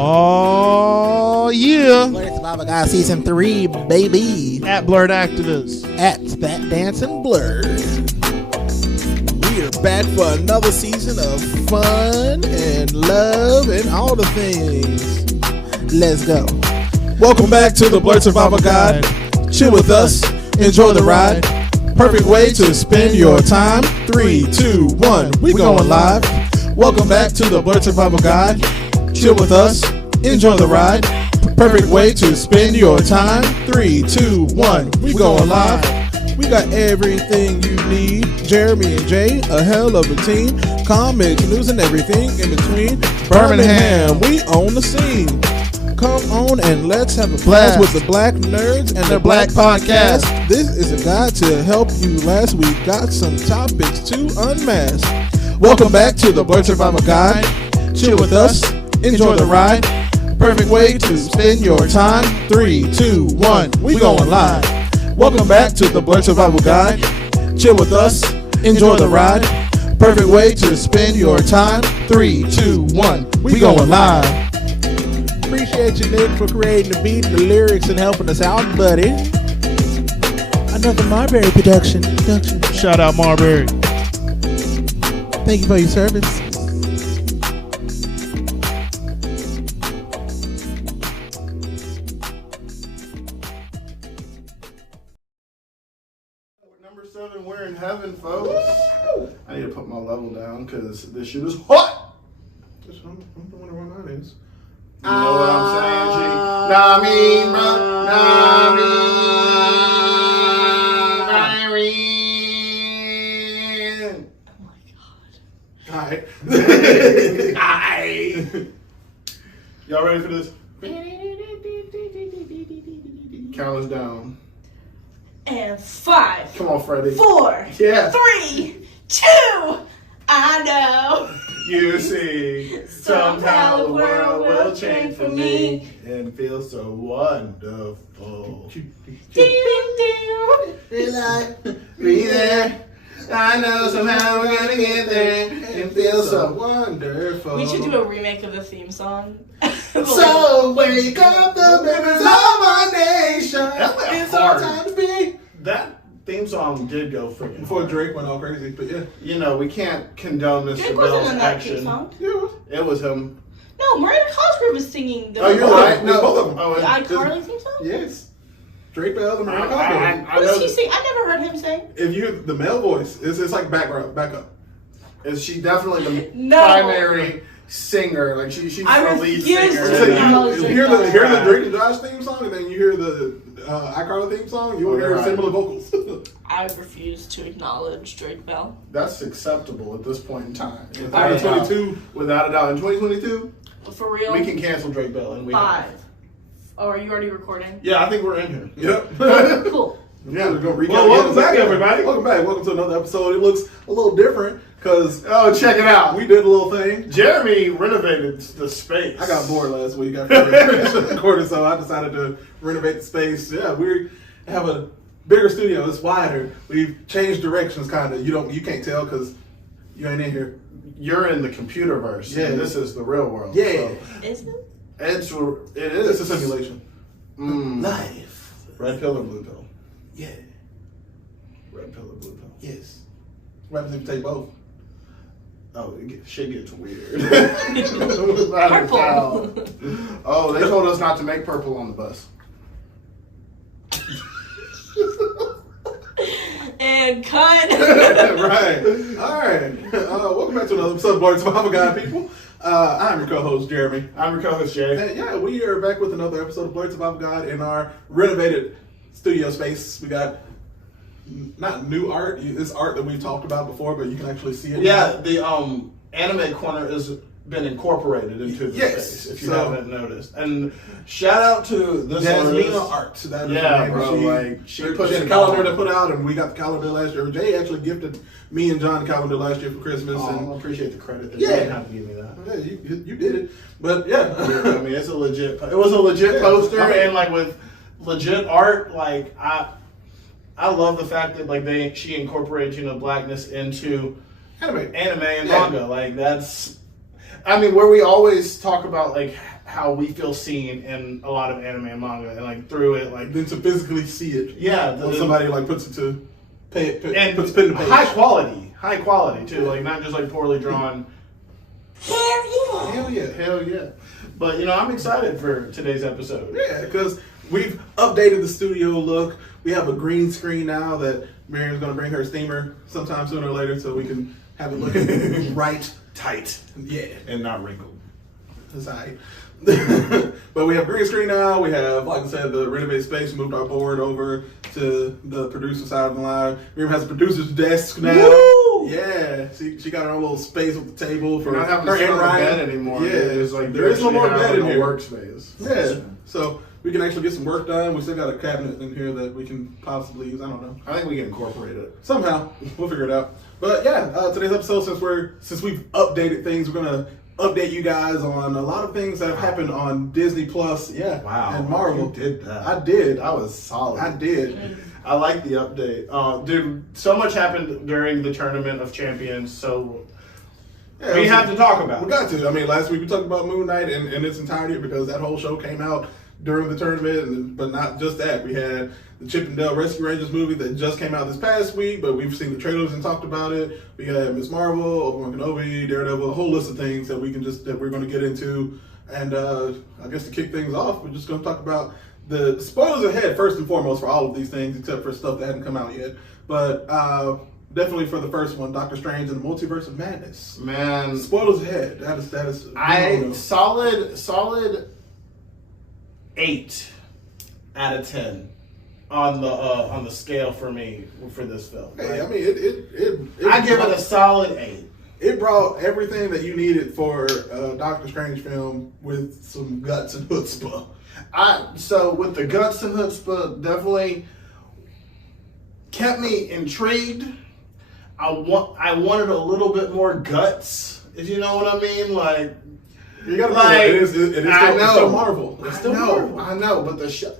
Oh, yeah. Blurred Survival Guide Season 3, baby. At Blurred Activists. At Spat Dancing Blurred. We are back for another season of fun and love and all the things. Let's go. Welcome back to the Blurred Survival Guide. Chill with us. Enjoy the ride. Perfect way to spend your time. 3, 2, 1. We going live. Welcome back to the Blurred Survival Guide. Chill with us. Enjoy the ride. Perfect way to spend your time. 3, 2, 1. We going live. We got everything you need. Jeremy and Jay, a hell of a team. Comics, news, and everything in between. Birmingham, we own the scene. Come on and let's have a blast with the Black Nerds and their Black Podcast. This is a guide to help you last. We got some topics to unmask. Welcome back to the Blurred Survival Guide. Chill with us. Enjoy the ride. Perfect way to spend your time. 3, 2, 1. We going live. Welcome back to the Blurred Survival Guide. Chill with us. Enjoy the ride. Perfect way to spend your time. 3, 2, 1. We going live. Appreciate you, Nick, for creating the beat and the lyrics and helping us out, buddy. Another Marbury production. Shout out Marbury. Thank you for your service. Number 7, we're in heaven, folks. I need to put my level down because this shit is hot. I'm wondering what mine is. You know what I'm saying, G? Nah, I mean, bro. Nah, I mean, Oh my god. Alright. Alright. Y'all ready for this? Count us down. And 5, Come on, Freddie. 4, Yeah. 3, 2. I know. You see, somehow the world will change for me and feel so wonderful. Be there. I know somehow we're gonna get there and feel so wonderful. We should do a remake of the theme song. So wake up the members of our nation. It's our time to be. That theme song did go freaking Before hard. Drake went all crazy, but yeah. You know, we can't condone Mr. Drake wasn't Bell's in that theme action. song. Yeah. It was him. No, Mariah Cosgrove was singing the Oh, you're right. No, both of them. Oh, the and- iCarly theme song? Yes. Drake Bell and Mariah I Cosgrove. What does know he sing? I never heard him sing. If you hear the male voice, it's like backup. Is she definitely the No. primary singer? Like she's I the lead refuse singer. to So know you Drake hear Bell. the Drake and Josh theme song, and then you hear the iCarly theme song, you will hear Right. similar vocals. I refuse to acknowledge Drake Bell. That's acceptable at this point in time. Alright. 2022. Without a doubt. In 2022, For real? we can cancel Drake Bell and we 5. Oh, are you already recording? Yeah, I think we're in here. Yep. Cool. Yeah, we're gonna recap. Well, welcome again. back, everybody. Welcome back. Welcome to another episode. It looks a little different because Oh, check it out. we did a little thing. Jeremy renovated the space. I got bored last week after recording, so I decided to renovate the space. Yeah, we have a bigger studio. It's wider. We've changed directions, kind of. You can't tell because you ain't in here. You're in the computer verse. Yeah. And this is the real world. Yeah, So Is it? it it's is. a simulation. Life. Red pill or blue pill? Yeah. Red pill or blue pill? Yes. What happens if you take both? Oh, shit gets weird. Purple. Oh, they told us not to make purple on the bus. And cut. Right. All right. Welcome back to another episode of Blurred Survival Guide, people. I'm your co-host, Jeremy. I'm your co-host, Jay. And yeah, we are back with another episode of Blurred Survival Guide in our renovated studio space. We got not new art. It's art that we've talked about before, but you can actually see it. Yeah, the anime corner has been incorporated into the Yes. space, if you So- haven't noticed. And shout out to this Jasmina artist. Art. That is Yeah, her name. bro, like, she she puts had a it calendar on. to put out, and we got the calendar last year. Jay actually gifted me and John the calendar last year for Christmas. Oh, and I appreciate the credit. That Yeah. you didn't have to give me that. yeah, you did it. But yeah. I mean, it's a legit. It was a legit Yeah, poster, I mean- and like with legit art, like I love the fact that like she incorporated blackness into Anime. anime and Yeah. manga. Like that's, I mean, where we always talk about like how we feel seen in a lot of anime and manga, and like through it, like Then to physically see it. yeah, When somebody like puts it to and puts pen to page. high quality too, like not just like poorly drawn. Hell yeah. Hell yeah! But I'm excited for today's episode. Yeah, because we've updated the studio look. We have a green screen now that Miriam's going to bring her steamer sometime sooner or later so we can have it looking right, tight. Yeah, And not wrinkled. that's all right. But we have green screen now. We have, like I said, the renovated space. We moved our board over to the producer side of the line. Miriam has a producer's desk now. Woo! Yeah, she got her own little space with the table for We're not having her to sit and on the Ryan. bed anymore. Yeah, It's like there is no more actually bed in having a here. workspace. Yeah, so we can actually get some work done. We still got a cabinet in here that we can possibly use. I don't know. I think we can incorporate it. Somehow we'll figure it out. But yeah, today's episode, since we've updated things, we're gonna update you guys on a lot of things that have happened on Disney Plus. Yeah, and Marvel. You did that. I did. That was solid. I did. I like the update. Dude, so much happened during the Tournament of Champions, so Yeah, we have to talk about We it. got to. I mean, last week we talked about Moon Knight in its entirety because that whole show came out during the tournament, but not just that. We had the Chip and Dale Rescue Rangers movie that just came out this past week, but we've seen the trailers and talked about it. We had Ms. Marvel, Obi-Wan Kenobi, Daredevil, a whole list of things that we're going to get into. And I guess to kick things off, we're just going to talk about the spoilers ahead first and foremost for all of these things, except for stuff that hasn't come out yet. But definitely for the first one, Doctor Strange and the Multiverse of Madness. Man, Spoilers ahead. That is solid 8 out of 10 on the scale for me for this film. Hey, Like, I mean, it I give it a solid 8. It brought everything that you needed for a Doctor Strange film with some guts and chutzpah. So with the guts and chutzpah, definitely kept me intrigued. I wanted a little bit more guts, if you know what I mean. Like, You gotta Like, it is still Marvel. It's still Marvel. I know, but the show.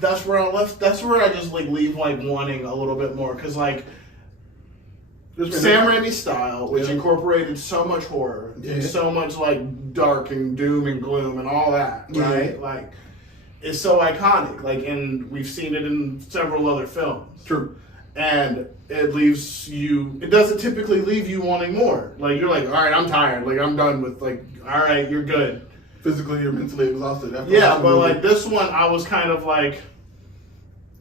That's where I left. That's where I just like leave like wanting a little bit more because like Sam Raimi's style, which Yeah. incorporated so much horror Yeah. and so much like dark and doom and gloom and all that, right? Yeah. Like, it's so iconic. Like, and we've seen it in several other films. True. And it leaves you. It doesn't typically leave you wanting more. Like, you're like, all right, I'm tired. Like, I'm done with. Like, all right, you're good. Physically or mentally exhausted. After Yeah, watching but the movie. like this one, I was kind of like,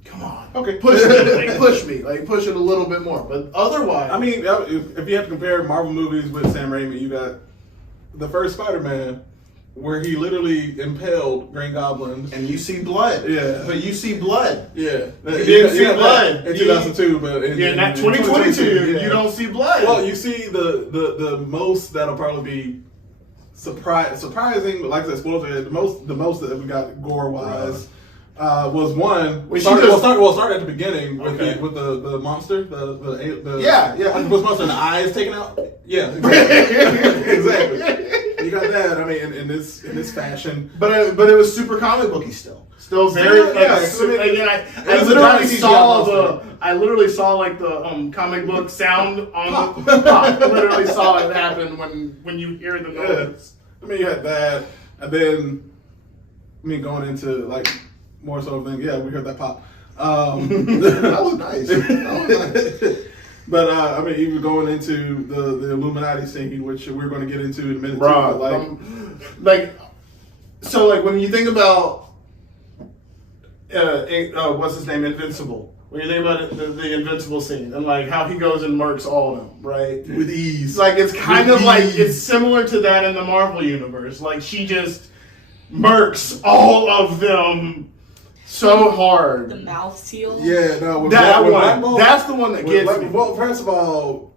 come on, Okay. push me, like push it a little bit more. But otherwise, I mean, if you have to compare Marvel movies with Sam Raimi, you got the first Spider-Man, where he literally impaled Green Goblin. and you see blood. Yeah. But you see blood. Yeah. You didn't see blood. In 2002, but in Not 2022. yeah. You don't see blood. Well, you see the most that'll probably be surprising, but like I said, spoiler, the most that we got gore wise was one. Well, Start at the beginning with Okay. the monster, the Yeah. like the monster and the eyes taken out. Yeah, exactly. Exactly. You got that. I mean, in this fashion. But it was super comic booky still. Still very. Still, yeah, I was a literally giant saw CGI I literally saw like the comic book sound on the pop. I literally saw it happen when you hear the noise. I mean, you had that, and then going into like more so thing. Yeah, we heard that pop. That was nice. That was nice. But I mean, even going into the Illuminati scene, which we're going to get into in a minute. Bro, too, so when you think about what's his name, Invincible. When you think about it, the Invincible scene and like how he goes and murks all of them, right? with ease. Like it's kind With of like ease. it's similar to that in the Marvel universe. Like she just murks all of them so The hard. mouth seal. Yeah, no. With That with one. Black Bolt, That's the one that with gets Black- me. Well, first of all,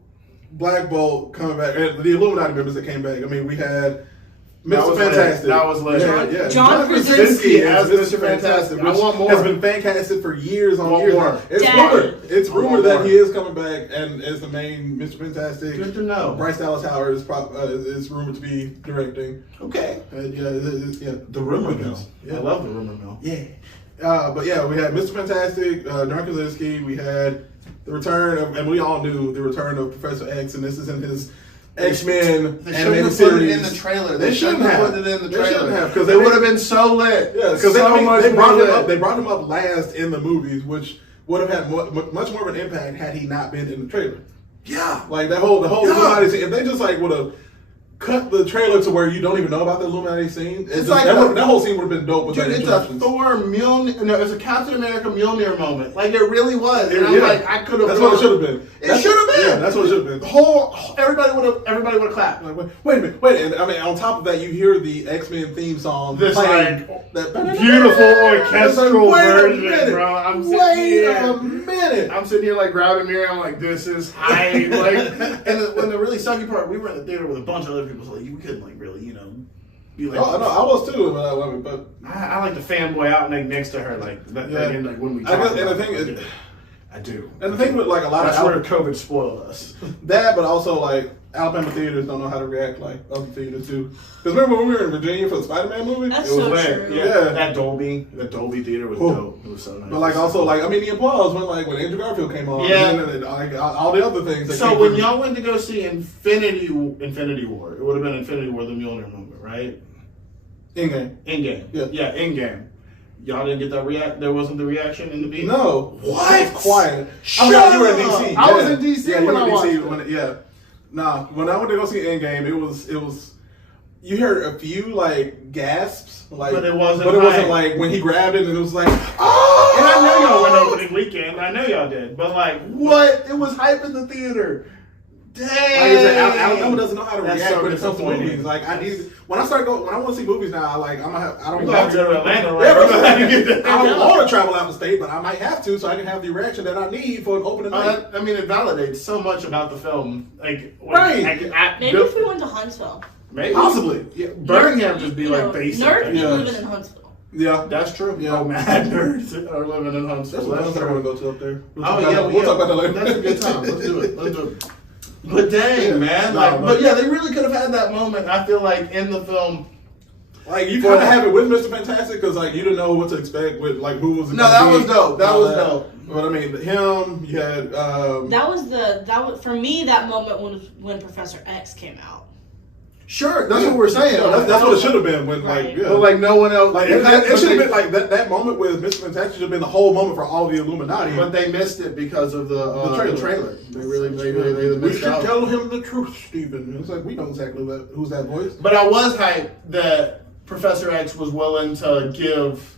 Black Bolt coming back, and the Illuminati members that came back. I mean, we had That Mr. was Fantastic. lit. That was lit. Yeah. John Krasinski as as Mr. Fantastic, I which want more. has been fan casted for years on Want years. more. It's Dang. rumored. It's I want rumored that more. he is coming back and as the main Mr. Fantastic. Good to know. Bryce Dallas Howard is rumored to be directing. Okay. Yeah, The rumor mill. Yeah. I love the rumor mill. Yeah. But yeah, we had Mr. Fantastic, John Krasinski. We had the return of, and we all knew the return of Professor X, and this is in his X-Men They shouldn't animated have put it series. in the trailer. They shouldn't have put it in the They trailer. shouldn't have, because It would have been so lit. Yeah, because so they brought more him up. lit. They brought him up last in the movies, which would have had much more of an impact had he not been in the trailer. Yeah. Like the whole Illuminati scene. If they just like would have cut the trailer to where you don't even know about the Illuminati scene, It's just, like that whole scene would have been dope with Dude, that it's a introduction. Thor Mjolnir. No, it's a Captain America Mjolnir moment. Like it really was. And I'm Yeah. like, I could have. That's what it should have been. It should have been. Yeah, that's what it should have been. Everybody would have clapped. Like, wait a minute, and I mean, on top of that, you hear the X-Men theme song. This playing, like that beautiful It's orchestral like, wait a version, minute, bro. I'm wait a minute. I'm sitting here like grabbing mirror. I'm like, this is high. Like, and when the really sucky part, we were in the theater with a bunch of other people, so like, we couldn't like really, be like. Oh, no, I was too, but I like to fanboy out next to her, like that. Yeah. And, like when we. I guess, talk and the about thing it, is, I do. and the thing with like a lot That's of where COVID spoiled us. that, but also like Alabama theaters don't know how to react like other theaters do. Because remember when we were in Virginia for the Spider-Man movie? That's It was so lit. true. Yeah, that Dolby theater was Cool. dope. It was so nice. But like also like I mean the applause when Andrew Garfield came on, Yeah. and then like all the other things. That So came when through. y'all went to go see Infinity War, it would have been Infinity War, the Mjolnir moment, right? In-game. In-game. Yeah. Yeah, in-game. Y'all didn't get that there wasn't the reaction in the beat? No. What? It was quiet. Shut I mean, you were in up. DC. I was Yeah. in DC Yeah, you when were I in watched DC it. when I went to go see Endgame, it was you heard a few like gasps, like But it wasn't like hype. when he grabbed it and it was like, oh! And I know y'all went opening weekend. I know y'all did. But like, what? It was hype in the theater. Dang. Like I said, Alabama doesn't know how to That's react so when it comes to disappointing. movies. Like when I want to see movies now, I don't We're gonna have to go to Atlanta, right? Yeah, We're gonna have to get that I don't down. want to travel out of state, but I might have to, so I can have the reaction that I need for an opening night. I mean, it validates so much about the film. Like, Right. Maybe if we went to Huntsville. maybe. Possibly. Yeah, Birmingham just be You like know, basic. Nerds Yeah. living in Huntsville. Yeah. That's true. Yeah. Oh, mad nerds are living in That's Huntsville. what That's I want true. to go to up there. We'll talk about that later. That's a good time. Let's do it. Let's do it. But dang, Yeah. man. No, Like, but- but yeah, they really could have had that moment. I feel like in the film. Like you kind of have it with Mr. Fantastic because like you didn't know what to expect with like who was. No, that was dope. That was dope. But I mean, him. You had. That was for me. That moment was when Professor X came out. Sure, that's what we're saying. Yeah, that's what it should have been when Right. like yeah. But like no one else. Like it should have been like that moment with Mr. Fantastic should have been the whole moment for all the Illuminati. But they missed it because of the trailer. They really we missed should out. tell him the truth, Stephen. It's like we know exactly who's that voice. But I was hyped that Professor X was willing to give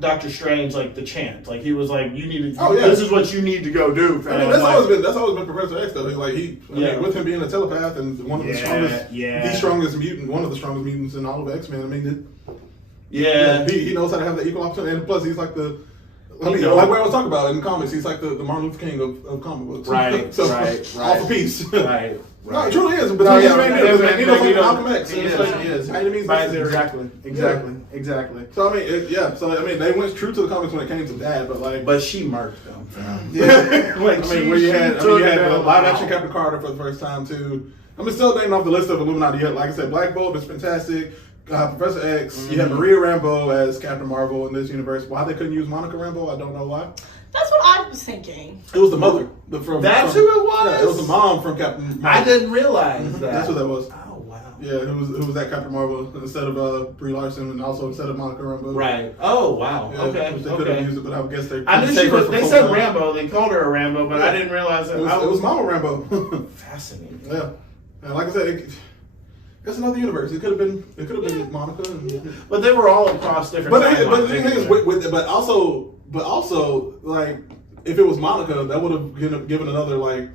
Doctor Strange like the chance. Like he was like, you need to. Oh, yeah. This is what you need to go do. I mean, that's always been Professor X though. Like Yeah. with him being a telepath and one of the Yeah, strongest mutant, one of the strongest mutants in all of X-Men. I mean, yeah. he knows how to have the equal opportunity, and plus he's like the. I mean, knows. like what I was talking about in the comics, he's like the Martin Luther King of comic books. Right, so, right. all for peace. Right. No, it truly is. But No, he's yeah, right yeah, there. yeah, He knows like yeah, Malcolm X. He and it's is. like, He is. by any means Right, necessary. Exactly. So I mean, So I mean, they went true to the comics when it came to that, but like, But she murked them. yeah. Like, I mean, where you had took the them live action out. Captain Carter for the first time too. I'm still naming off the list of Illuminati. Yet, like I said, Black Bolt is fantastic. Professor X. You have Maria Rambo as Captain Marvel in this universe. Why they couldn't use Monica Rambo, I don't know why. That's what I was thinking. It was the mother. That's who it was? Yeah, it was the mom from Captain Marvel. I didn't realize that. That's what that was. Oh wow. Yeah, who was that Captain Marvel instead of Brie Larson and also instead of Monica Rambo. Right. Oh wow. Yeah, Okay. which they could have used it, but I would guess they. I knew save she her was. for They full said time. Rambo. They called her a Rambo, but I didn't realize that. It was Mama Rambo. Fascinating. Yeah, and like I said, it's another universe. It could have been Monica. But they were all across different. But the timelines thing is, anyway. but also, like, if it was Monica, that would have given another like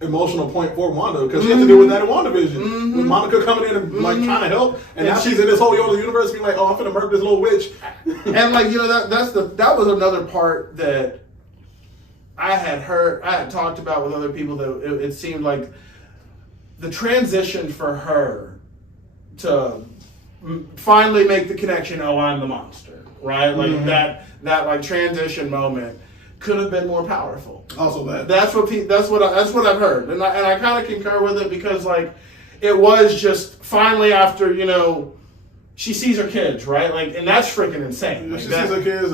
emotional point for Wanda because she had to deal with that in WandaVision. With Monica coming in and like trying to help, and now she's in this whole other universe, being like, "Oh, I'm gonna murder this little witch." And like that was another part that I had talked about with other people that it seemed like the transition for her to finally make the connection. Oh, I'm the monster, right? Like that like transition moment could have been more powerful. Also, That's what I've heard, and I kind of concur with it because like it was just finally after she sees her kids, right? Like, and that's freaking insane. Like, she sees her kids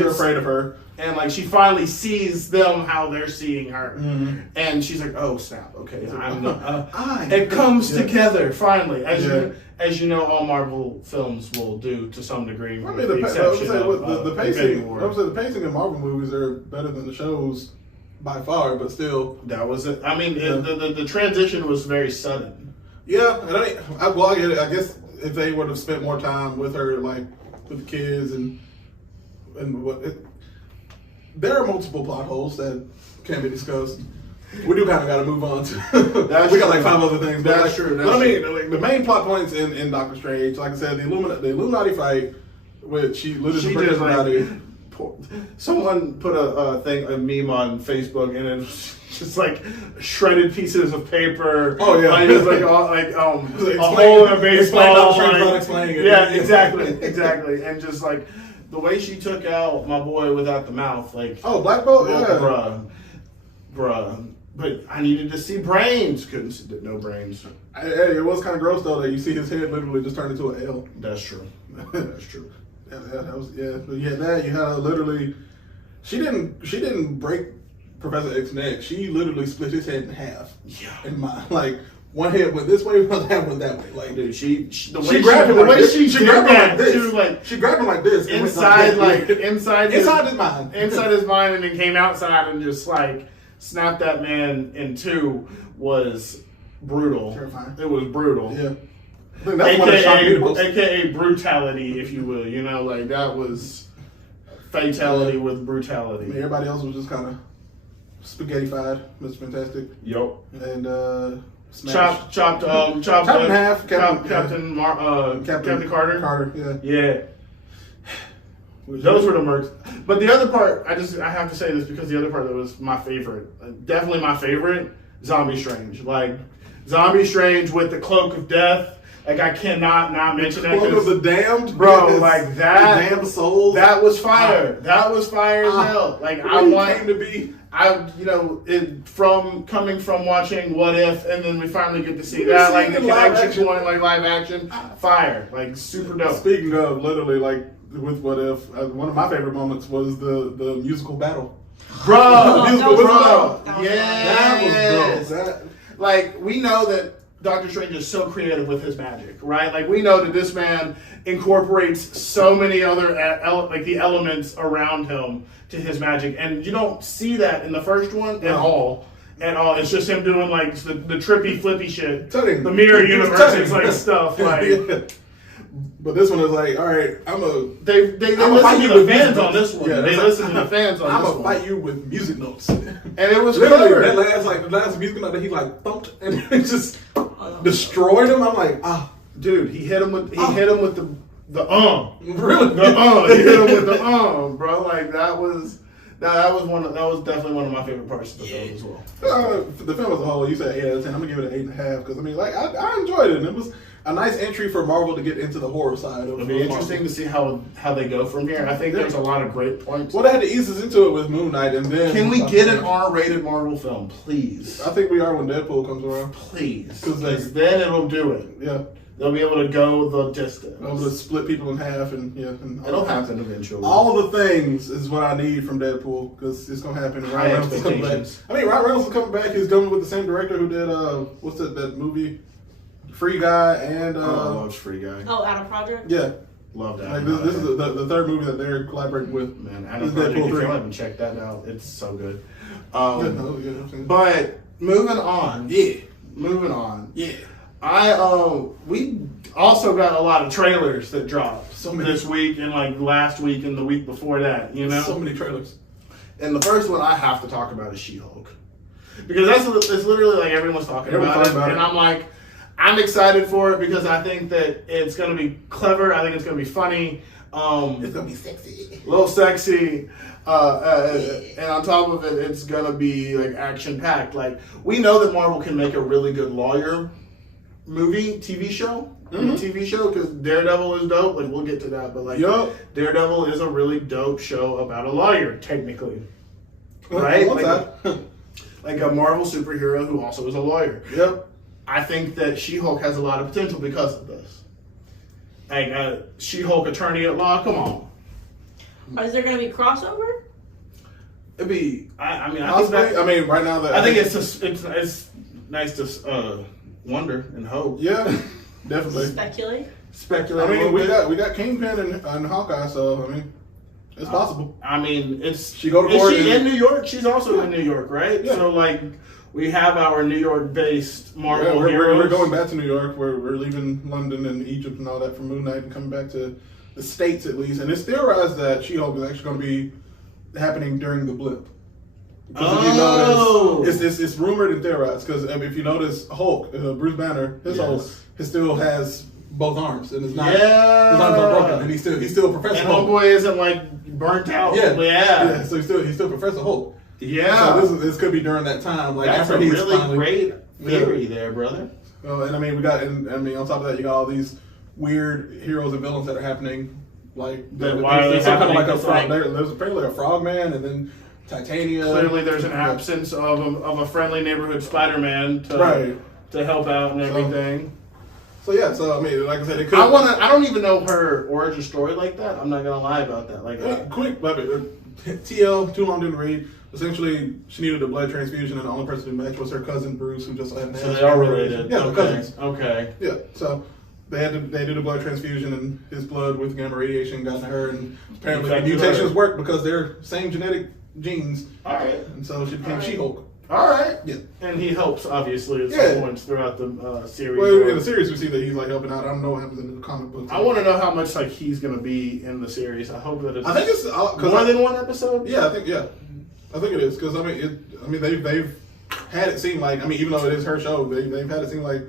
are afraid of her. And like she finally sees them how they're seeing her, and she's like, "Oh snap! Okay, it comes together finally." As you know, all Marvel films will do to some degree. I mean, the pacing in Marvel movies are better than the shows by far, but still, that was it. I mean, the transition was very sudden. Yeah, and I get it. I guess if they would have spent more time with her, like with the kids and what. There are multiple plot holes that can be discussed. We do kind of got to move on to. We got like 5 other things. That's true. But I mean, like, the main plot points in Doctor Strange, like I said, the Illuminati fight, which she literally did like. Someone put a meme on Facebook, and it's just like shredded pieces of paper. Oh yeah, like, it was like a hole in a baseball. Not explaining it. Yeah, exactly, and just like. The way she took out my boy without the mouth, like Black Bolt, yeah, bruh. But I needed to see brains. Couldn't see no brains. It was kind of gross though that you see his head literally just turn into an L. That's true. That's true. That was But you had that. You had literally. She didn't break Professor X's neck. She literally split his head in half. Yeah. In my one head went this way, one head went that way. Like, dude, she grabbed him like this. She grabbed him like this. Too, like, she grabbed him like this. Inside his mind. Inside his mind, and then came outside and just like snapped that man in two was brutal. Terrifying. It was brutal. Yeah. I think that's what shocked me the most. AKA brutality, if you will. You know, like that was fatality with brutality. I mean, everybody else was just kind of spaghettified. Mr. Fantastic. Yup. And chopped in half. Captain Carter. Carter, yeah. Those were the mercs. But the other part, I have to say this because the other part that was my favorite, definitely my favorite, Zombie Strange. Like Zombie Strange with the cloak of death. Like I cannot not mention that. Cloak of the damned, bro. Like that. The damned souls. That was fire. That was fire as hell. Like I want him to be. From coming from watching What If, and then we finally get to see that, like the connection point, like live action, fire, like super dope. Speaking of, literally, like with What If, one of my favorite moments was the musical battle. Bro, that was dope. Like we know that Doctor Strange is so creative with his magic, right? Like we know that this man incorporates so many other the elements around him to his magic, and you don't see that in the first one at all. It's just him doing like the trippy, flippy shit. The mirror universe like stuff. Like, but this one is like, all right, they listen to the fans on this one. Yeah, they listen to the fans on this one. I'm gonna fight you with music notes, and it was clever. The last music note that he like thumped and it just destroyed him. I'm like, dude, he hit him with the really he hit him with the bro. Like that was definitely one of my favorite parts of the film as well. The film as a whole, you said 8 out of 10. I'm gonna give it an 8.5 because I mean, like I enjoyed it. And it was a nice entry for Marvel to get into the horror side. It'll be interesting to see how they go from here. I think there's a lot of great points. Well, they had to ease us into it with Moon Knight, and then can we get an R-rated Marvel film, please? I think we are when Deadpool comes around. Please, because then it'll do it. Yeah. They'll be able to go the distance. They'll be able to split people in half, and it'll happen eventually. All the things is what I need from Deadpool because it's gonna happen. Ryan Reynolds is coming back. I mean, Ryan Reynolds is coming back. He's coming with the same director who did what's that movie, Free Guy, and I love Free Guy. Oh, Adam Project. Yeah, love that. Like this is the third movie that they're collaborating with. Man, Adam Project. If you haven't checked that out, it's so good. But moving on. Yeah. We also got a lot of trailers that dropped this week and like last week and the week before that, you know? So many trailers. And the first one I have to talk about is She-Hulk. Because it's literally like everyone's talking about it. And I'm like, I'm excited for it because I think that it's going to be clever. I think it's going to be funny. It's going to be sexy. A little sexy. And on top of it, it's going to be like action-packed. Like, we know that Marvel can make a really good lawyer TV show, because Daredevil is dope. Like we'll get to that, but like Daredevil is a really dope show about a lawyer, technically, right? Like a Marvel superhero who also is a lawyer. Yep. I think that She-Hulk has a lot of potential because of this. Like She-Hulk attorney at law. Come on. Is there going to be crossover? It'd be. I mean, Possibly. I mean, right now I think it's nice to wonder and hope. Yeah, definitely. Speculate. I mean, we got Kingpin and Hawkeye, so I mean, it's possible. I mean, it's She go to court. Is she in New York? She's also in New York, right? Yeah. So like, we have our New York-based Marvel heroes. We're going back to New York. We're leaving London and Egypt and all that for Moon Knight and coming back to the States at least. And it's theorized that She-Hulk is actually going to be happening during the blip. Because if you notice, it's rumored and theorized. Because if you notice, Hulk, Bruce Banner, his Hulk, he still has both arms and his arms are broken, and he's still Professor and Hulk. Homeboy isn't like burnt out. Yeah. So he's still Professor Hulk. Yeah. So this could be during that time. Like That's after a he's really finally, great theory there, brother. And I mean, on top of that, you got all these weird heroes and villains that are happening. Like there's some kind of like a frog. There's apparently a frogman, and then Titania. Clearly, there's an absence of a friendly neighborhood Spider-Man to help out and everything. So I mean, like I said, it could. I don't even know her origin story like that. I'm not gonna lie about that. Like, quick, TL, too long didn't read. Essentially, she needed a blood transfusion, and the only person who matched was her cousin Bruce, who just had. So they are related. Yeah, cousins. Okay. Yeah, so they did a blood transfusion, and his blood with gamma radiation got to her, and apparently the mutations work because they're same genetic genes. All right. And so she became She-Hulk. All right. Yeah. And he helps obviously at some points throughout the series. Well, in the series we see that he's like helping out. I don't know what happens in the comic books. I want to know how much like he's gonna be in the series. I hope that it's. I think it's more than one episode. Yeah, I think it is because I mean they've had it seem like even though it is her show, they've had it seem like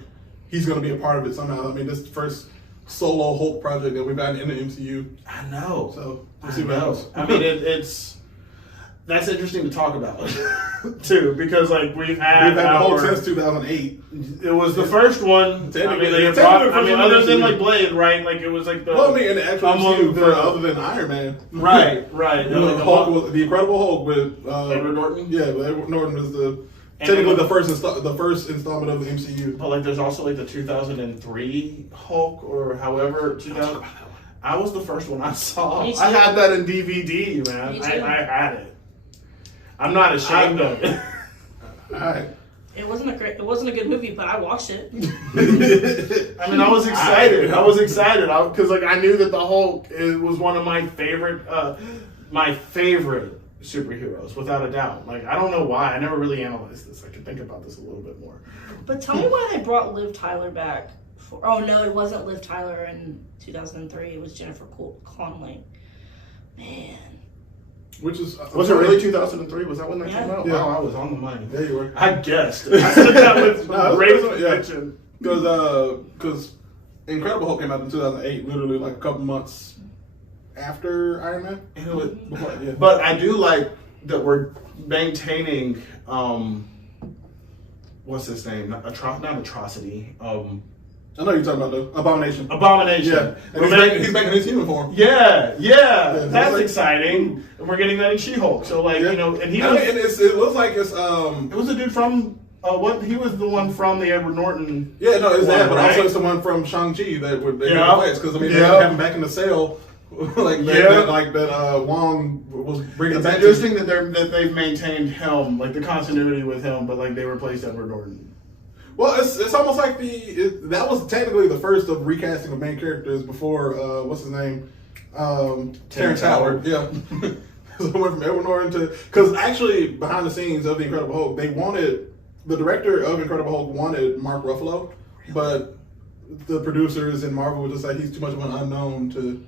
he's gonna be a part of it somehow. I mean, this is the first solo Hulk project that we've gotten in the MCU. I know. So we'll see what happens. I mean, it's. That's interesting to talk about too, because like we've had Hulk since 2008. It was the first one. Other than like Blade, right? Like it was like the. Well, I mean, in the actual MCU, other than Iron Man, right. The Incredible Hulk with Edward Norton. Yeah, Edward Norton was technically the first installment of the MCU. But like, there's also like the 2003 Hulk or however 2000. I was the first one I saw. I had that in DVD, man. I had it. I'm not ashamed of it. Alright. It wasn't a good movie, but I watched it. I mean, I was excited. Because like I knew that the Hulk was one of my favorite superheroes, without a doubt. Like I don't know why. I never really analyzed this. I could think about this a little bit more. But tell me why they brought Liv Tyler back. Oh no, it wasn't Liv Tyler in 2003. It was Jennifer Connelly. Man. Which is was it really 2003? Was that when that came out? Yeah. Wow, I was on the money. There you were. I guessed. I said that with great conviction. Because Incredible Hulk came out in 2008, literally like a couple months after Iron Man. But I do like that we're maintaining what's his name? Not Atrocity. I know you're talking about the Abomination. Yeah, and he's making his human form. Yeah, that's exciting. And we're getting that in She-Hulk. So like and he was. And it looks like it's It was a dude from what? He was the one from the Edward Norton. Yeah, no, it's that, but right? also it's the one from Shang-Chi that would because they have him back in the cell. Wong was bringing it back. It's interesting that they've maintained him, like the continuity with him, but like they replaced Edward Norton. Well, it's almost like that was technically the first of recasting of main characters before what's his name, Terrence Howard. Yeah, so it went from Edward Norton to because actually behind the scenes of the Incredible Hulk, the director of Incredible Hulk wanted Mark Ruffalo, but the producers in Marvel were just like he's too much of an unknown to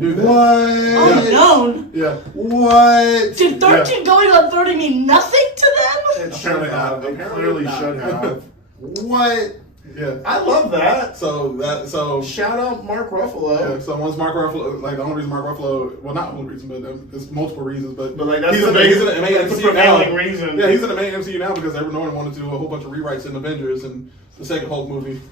do that. What? Unknown? Yeah. What? Did 13 going on 30 mean nothing to them? It should have. It clearly should have. What? Yeah, I love that. So shout out Mark Ruffalo. Yeah, so once Mark Ruffalo, like the only reason Mark Ruffalo, well, not the only reason, but there's multiple reasons, but like that's he's in the main MCU now. Reason. Yeah, he's in the main MCU now because Edward Norton wanted to do a whole bunch of rewrites in Avengers and the second Hulk movie,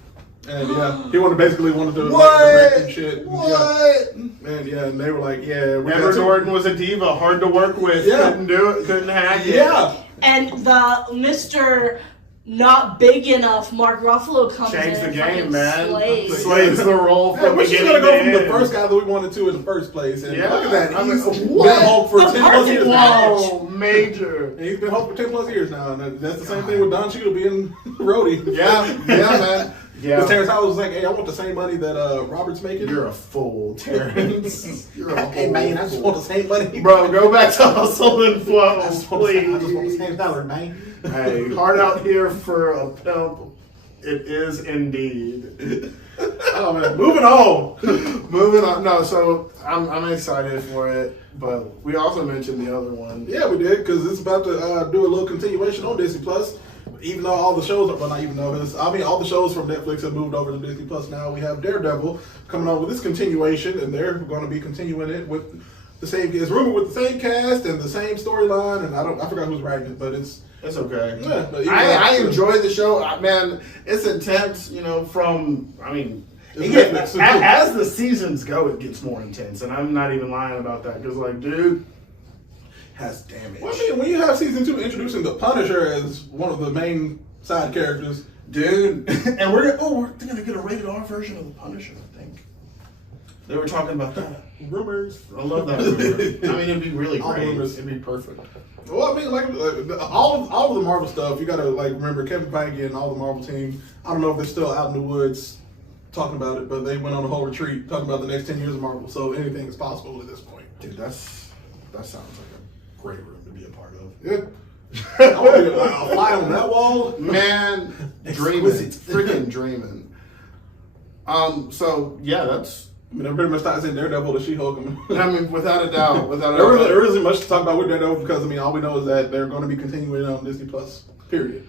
and he wanted to do direct and shit. What? And they were like, Edward Norton was a diva, hard to work with. Yeah, couldn't do it, couldn't hack it. Yeah, and the Mr. not big enough. Mark Ruffalo comes Change in the and game, fucking man. slays. Slays the role Yeah, from but she's beginning gonna go to from the end. first guy that we wanted to in the first place. And Yeah. look at that. I mean, He's been what? Hulk for The 10 plus years perfect now. Whoa, major. And he's been Hulk for 10 plus years now. And that's the same thing with Don Cheadle being Rhodey. Yeah, man. Because Yeah. Terrence Howard was like, hey, I want the same money that Robert's making. You're a fool, Terrence. You're a Hey, man, I just want the same money. Bro, go back to Hustle and Flow, I just want the please. same dollar, man. Hey, hard out here for a pimp. It is indeed. Oh, man. Moving on. Moving on. No, so I'm excited for it, but we also mentioned the other one. Yeah, we did, because it's about to do a little continuation on Disney Plus. Even though all the shows, well, not even though, all the shows from Netflix have moved over to Disney Plus now. We have Daredevil coming on with this continuation, and they're going to be continuing it with the same. It's rumored with the same cast and the same storyline, and I forgot who's writing it, but it's okay. yeah. But I enjoy the show. Man, it's intense. It It's gets, Netflix. as the seasons go, it gets more intense, and I'm not even lying about that because, like, dude, has damage. Well, I mean, when you have season 2 introducing the Punisher as one of the main side characters, dude, and we're gonna get a rated R version of the Punisher. I think they were talking about that. rumors. I love that rumor. I mean, it'd be really All great. rumors. It'd be perfect. Well, I mean, like all of the Marvel stuff, you gotta like remember Kevin Feige and all the Marvel team. I don't know if they're still out in the woods talking about it, but they went on a whole retreat talking about the next 10 years of Marvel. So anything is possible at this point. Dude, that sounds like a great room to be a part of. Yeah. I want to be a fly on that wall. Man, dreaming, Exquisite. freaking dreaming. So yeah, that's. I mean, I pretty much started saying Daredevil to She-Hulk. I mean, without a doubt, There isn't much to talk about with Daredevil because I mean, all we know is that they're going to be continuing on Disney Plus. Period.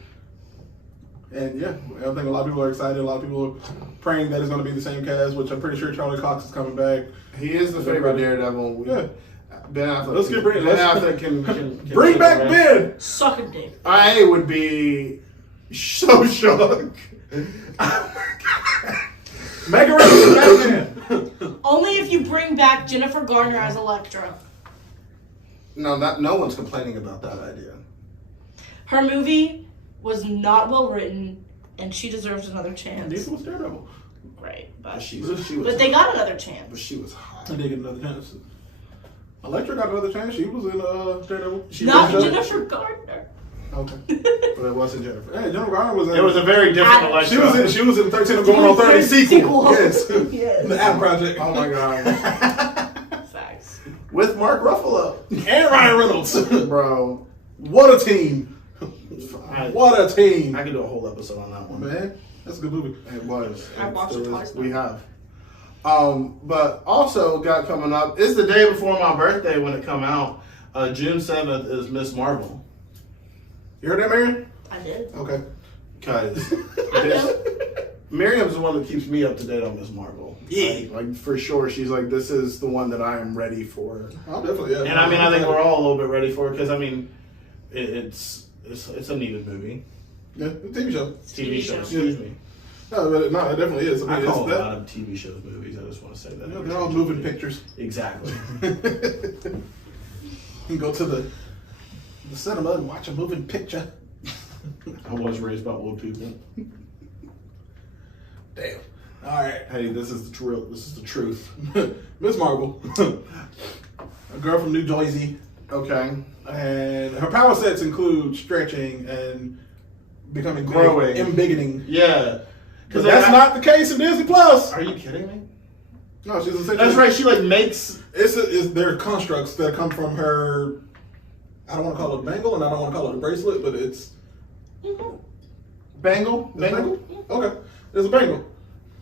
And yeah, I think a lot of people are excited. A lot of people are praying that it's going to be the same cast, which I'm pretty sure Charlie Cox is coming back. He is the favorite Daredevil. Yeah. Ben Affleck. Let's get Ben let's- Affleck can Bring take back the rest. Ben. Suck a dick. I would be so shocked. Make a reference to Batman. Only if you bring back Jennifer Garner as Elektra. No, no one's complaining about that idea. Her movie was not well written, and she deserves another chance. This was Daredevil. Right, But but she was they got another but chance. she was hot. I did get another chance. Elektra got another chance. She was in Daredevil. Not was Jennifer Garner. Okay. But it wasn't Jennifer. Hey, Jennifer Garner was in. It was a very different Elektra. She was in 13 of Going on 30 sequel. Yes. Yes. The Adam Project. Oh my god. Facts. With Mark Ruffalo. And Ryan Reynolds. Bro. What a team. What a team. I could do a whole episode on that one. Man, that's a good movie. It was. I watched it twice now. We have. But also got coming up, it's the day before my birthday when it come out. June 7th is Miss Marvel. You heard that, Marion? I did. Okay. Because I know. Miriam's the one that keeps me up to date on Miss Marvel. Yeah. Like for sure, she's like, this is the one that I am ready for. Oh, definitely, yeah. And I mean, I think we're all a little bit ready for it because I mean, it's a needed movie. Yeah, TV show. TV show, show. excuse me. No, but it definitely is. I mean, call a it's lot of TV shows movies. I just want to say that. they're all moving pictures. Exactly. You can go to the cinema and watch a moving picture. I was raised by old people. Damn. All right. Hey, this is the truth. This is the truth. Miss Marvel, a girl from New Jersey, Okay. and her power sets include stretching and becoming Growing. big, embiggening. Yeah. Because that's not the case in Disney Plus. Are you kidding me? No, she's essentially. That's right. She like makes. They're constructs that come from her. I don't want to call it a bangle, and I don't want to call it a bracelet, but it's. Bangle? It's a bangle? Okay. It's a bangle.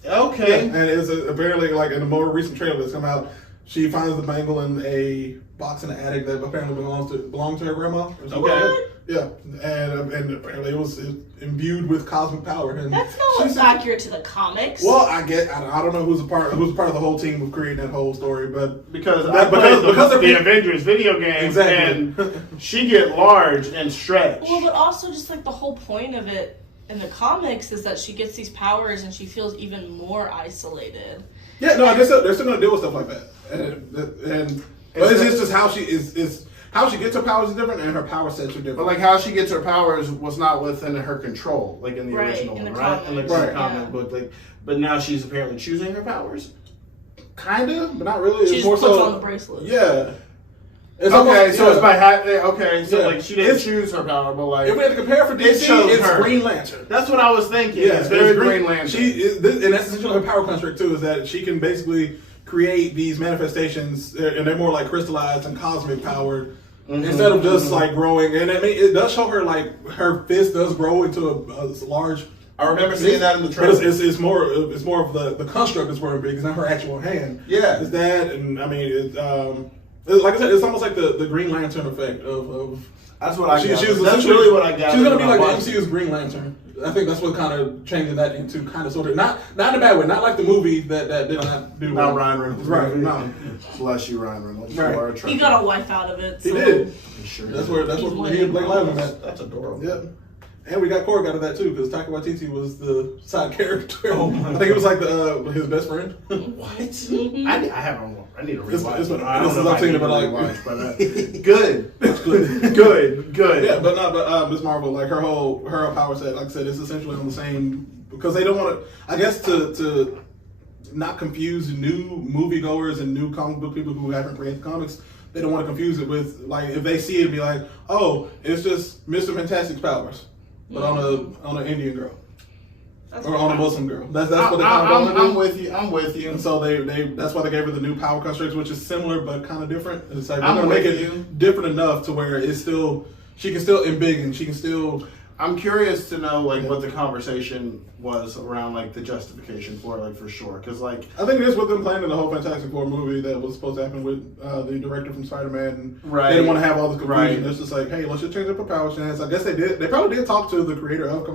Okay. And it's apparently, like, in the more recent trailer that's come out, she finds the bangle in a box in the attic that apparently belonged to her grandma. Or something Okay. like that. Yeah. And apparently it was imbued with cosmic power. And That's she not said- accurate to the comics. Well, I don't know who's a part of the whole team of creating that whole story, but Because because of of the Avengers video game, Exactly. and she get large and stretch. Well, but also just like the whole point of it in the comics is that she gets these powers and she feels even more isolated. yeah, no, they're still gonna deal with stuff like that, but it's just how she is how she gets her powers is different, and her power sets are different. But like how she gets her powers was not within her control, like in the Right, original in the one, right? In the comics. comic book, like, but now she's apparently choosing her powers. Kinda, but not really. She It's just more puts so. on the bracelet. Yeah. It's Okay, almost- so yeah. it's by okay, so Yeah. like she didn't It's- choose her power, but like If we had to compare for It DC, shows it's her. Green Lantern. that's what I was thinking. Yeah, it's very Green Lantern. She is, and that's essentially her power construct too. Is that she can basically create these manifestations, and they're more like crystallized and cosmic power, instead of just like growing. And I mean, it does show her like her fist does grow into a large. I remember seeing that in the But trailer. it's more of the construct is growing big. It's not her actual hand. Yeah. it's that, and I mean, like I said, it's almost like the Green Lantern effect of That's what I got. she was That's essentially- really what I got. She's gonna be like the MCU's Green Lantern. I think that's what kind of changing that into kind of sort of not in a bad way, not like the movie that did not do Not well. Ryan Reynolds. Right, no. Bless you, Ryan Reynolds. Right. You are a He treasure. got a wife out of it. He So. did. Sure. That's where He's he winning. and Blake Lively met. That's adorable. Yep. And we got Korg out of that too, because Taika Waititi was the side character. Oh my I think it was like his best friend. What? Mhm. I haven't. I need to This- rewatch. this one- I don't this know is- if I've I seen need it, but to like- rewatch, but good. Yeah, but Miss Marvel, like her whole power set, like I said, it's essentially on the same, because they don't want to. I guess to not confuse new moviegoers and new comic book people who haven't read comics. They don't want to confuse it with, like, if they see it, be like, oh, it's just Mr. Fantastic's powers, but on an Indian girl That's or on a fine. Muslim girl. That's what they kind of want to do. I'm with you. I'm with you. And so they that's why they gave her the new power constructs, which is similar but kind of different. It's like we're I'm gonna make with it you. different enough to where it's still she can still embiggen, she can still. I'm curious to know like Yeah. what the conversation was around like the justification for it, like for sure, because like I think it is with them planning the whole Fantastic Four movie that was supposed to happen with the director from Spider-Man. Right. They didn't want to have all the confusion. Right. It's just like, hey, let's just change up her power chance. I guess they did. They probably did talk to the creator of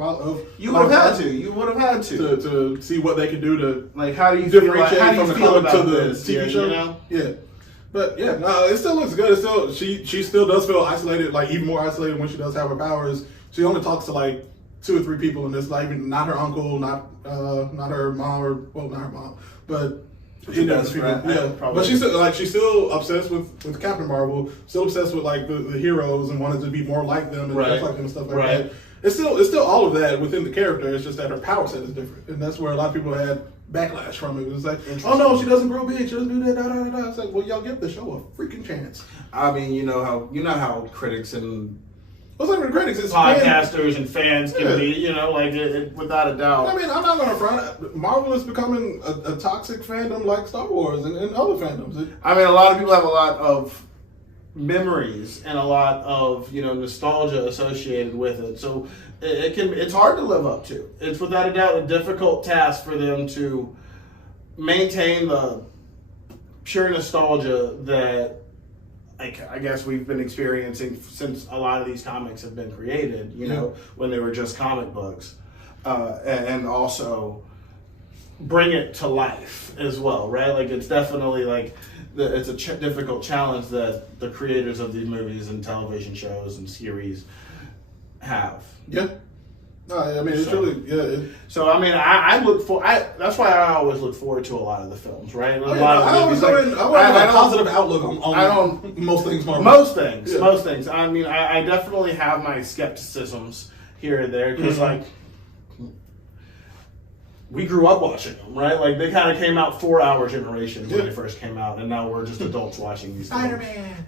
you would have had to. You would have had to see what they could do to Like, how do you feel? differentiate How do you from the feel comic to about the this? TV Yeah, show. You know? Yeah. But yeah, no, it still looks good. It's still she still does feel isolated, like even more isolated when she does have her powers. She only talks to like 2 or 3 people, and it's like even not her uncle, not her mom, or well, not her mom, but Her best friend, yeah. probably. But she's still obsessed with Captain Marvel, still obsessed with like the heroes and wanted to be more like them and Right. dress like them and stuff like Right. that. It's still all of that within the character. It's just that her power set is different, and that's where a lot of people had backlash from it. It was like, oh no, she doesn't grow big, she doesn't do that, da da da da. It's like, well, y'all give the show a freaking chance. I mean, you know how critics and What's like with the critics? It's podcasters and fans can Yeah. be, you know, like it, without a doubt. I mean, I'm not gonna front. Marvel is becoming a toxic fandom like Star Wars and other fandoms. I mean, a lot of people have a lot of memories and a lot of nostalgia associated with it. So it's hard to live up to. It's without a doubt a difficult task for them to maintain the pure nostalgia that I guess we've been experiencing since a lot of these comics have been created. You know, when they were just comic books, and also bring it to life as well, right? Like it's definitely like it's a difficult challenge that the creators of these movies and television shows and series have. Yeah. No, I mean, it's really So I mean, I look for that's why I always look forward to a lot of the films, right? A lot of I always movies, have a don't- positive outlook on I don't- most things. Marvel. Most things, Yeah. most things. I mean, I definitely have my skepticisms here and there because, like, we grew up watching them, right? Like, they kind of came out 4-hour generations when they first came out, and now we're just adults watching these things. Spider-Man.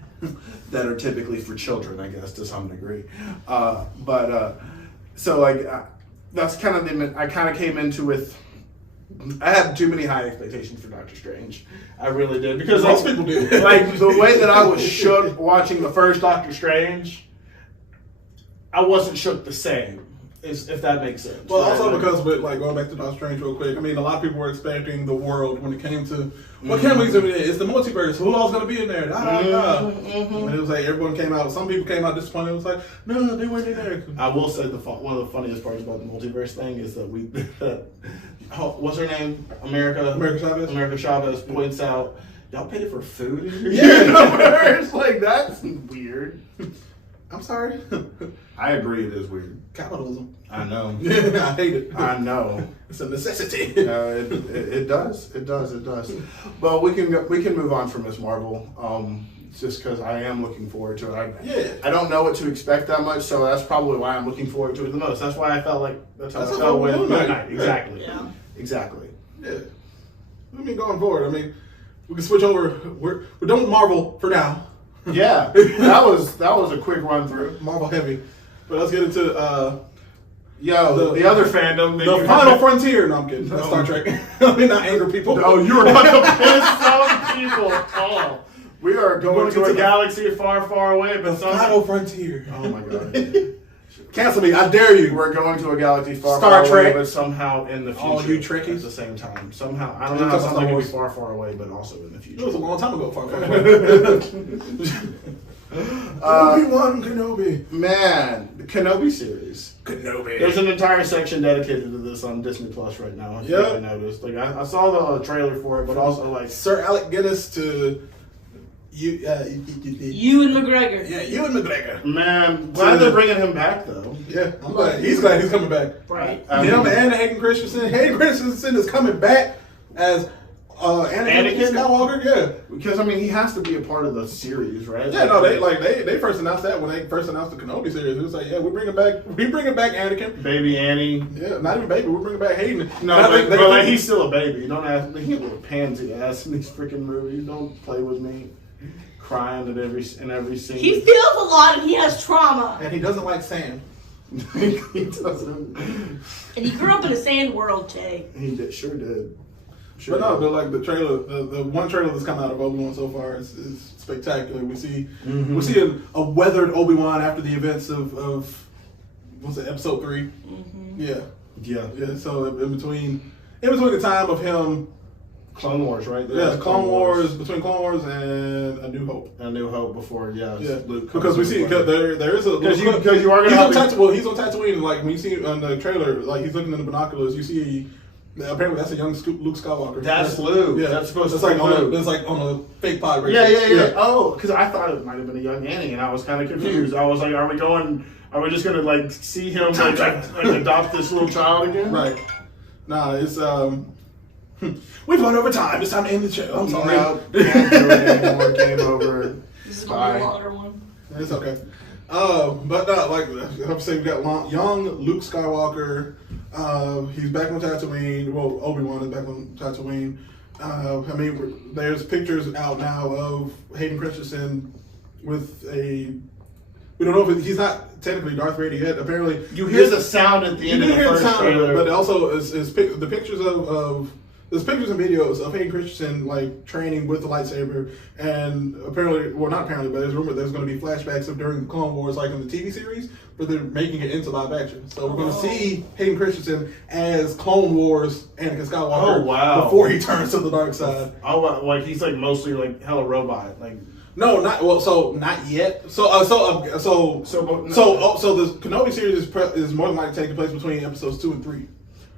That are typically for children, I guess, to some degree. So, like, that's kind of I kind of came into with. I had too many high expectations for Doctor Strange. I really did because Most people do. Like the way that I was shook watching the first Doctor Strange, I wasn't shook the same. If that makes sense. Well, right? also Like, because with like going back to Doctor Strange real quick, I mean, a lot of people were expecting the world when it came to what can't we do? It's the multiverse. Who all's gonna be in there? Da, da, da. And it was like everyone came out. Some people came out disappointed. It was like, no, they weren't in there. I will say one of the funniest parts about the multiverse thing is that what's her name? America Chavez points out, y'all paid for food in your universe? Like, that's weird. I'm sorry. I agree, it is weird. Capitalism. I know. I hate it. I know. It's a necessity. It does. Well, we can move on from Miss Marvel. just because I am looking forward to it. Yeah. I don't know what to expect that much, so that's probably why I'm looking forward to it the most. That's why I felt like that's how I felt with Moon Knight. Exactly. Yeah. Exactly. Yeah. I mean, going forward, I mean, we can switch over. We're done with Marvel for now. Yeah, that was a quick run through. Marvel heavy. But let's get into the other fandom. That the Final Frontier. No, I'm kidding. That's Star Trek. I mean, not anger people. Oh, you were about to piss some people off. We are going to a galaxy far, far away, but Final Frontier. Oh my god. Cancel me, I dare you. We're going to a galaxy far, Star far Trek. away, but somehow in the future. All you Trekkies? At the same time. Somehow. I don't know how something can be far, far away, but also in the future. It was a long time ago, far Obi-Wan Kenobi. Man, the Kenobi series. Kenobi. There's an entire section dedicated to this on Disney Plus right now. If you haven't noticed. Like I saw the trailer for it, but also like Sir Alec Guinness to you. Ewan McGregor. Yeah, Ewan McGregor. Man, glad they're bringing him back though. Yeah, I'm glad. He's glad he's coming back. Right. Him and Hayden Christensen. Hayden Christensen is coming back as Anakin Skywalker. Yeah, because I mean he has to be a part of the series, right? Yeah, no, they first announced that when they first announced the Kenobi series. It was like, yeah, we're bringing back Anakin, baby Annie. Yeah, not even baby, we're bringing back Hayden. No, but like, he's still a baby. Don't ask me. He's a little pansy ass in these freaking movies. Don't play with me. Crying in every scene. He feels a lot and he has trauma. And he doesn't like sand. He doesn't. And he grew up in a sand world, Jay. He sure did. But no, but like the trailer, the one trailer that's come out of Obi-Wan so far is spectacular. We see a weathered Obi-Wan after the events of what's it, episode 3? Mm-hmm. Yeah. So in between the time of him. Clone Wars, right? Yeah, Clone Wars, between Clone Wars and A New Hope. A New Hope before, Luke. Because we see there is a because you are gonna he's on Tatooine. Like when you see on the trailer, like he's looking in the binoculars, you see apparently that's a young Luke Skywalker. That's Luke. Yeah, that's supposed to be Luke. It's like on a fake pod. Right Yeah. Oh, because I thought it might have been a young Annie, and I was kind of confused. I was like, are we just gonna like see him like adopt this little child again? Right. Nah, it's we've gone over time. It's time to end the show. I'm sorry. No, can't do it anymore. Game over. This is gonna be a longer one. It's okay. But like I'm saying, we got young Luke Skywalker. He's back on Tatooine. Well, Obi-Wan is back on Tatooine. I mean, there's pictures out now of Hayden Christensen with a. We don't know if he's not technically Darth Vader yet. Apparently, you hear the sound at the end of the first trailer, but also the pictures of. There's pictures and videos of Hayden Christensen like training with the lightsaber, and apparently, well, not apparently, but there's rumored there's going to be flashbacks of during the Clone Wars, like in the TV series, but they're making it into live action. So we're going to see Hayden Christensen as Clone Wars Anakin Skywalker. Oh wow! Before he turns to the dark side. Oh, like he's like mostly like hella robot, like. No, not well. So not yet. So the Kenobi series is more than likely taking place between episodes 2 and 3.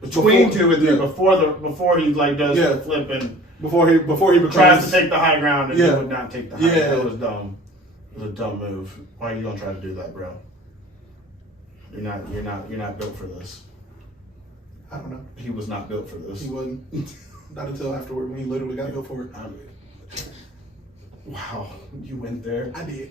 Between 2 and 3, before he like does the flip and before he becomes, tries to take the high ground and he would not take the high ground. Yeah. That was dumb. It was a dumb move. Why are you gonna try to do that, bro? You're not built for this. I don't know. He was not built for this. He wasn't. Not until afterward when he literally got built for it. Wow, you went there. I did.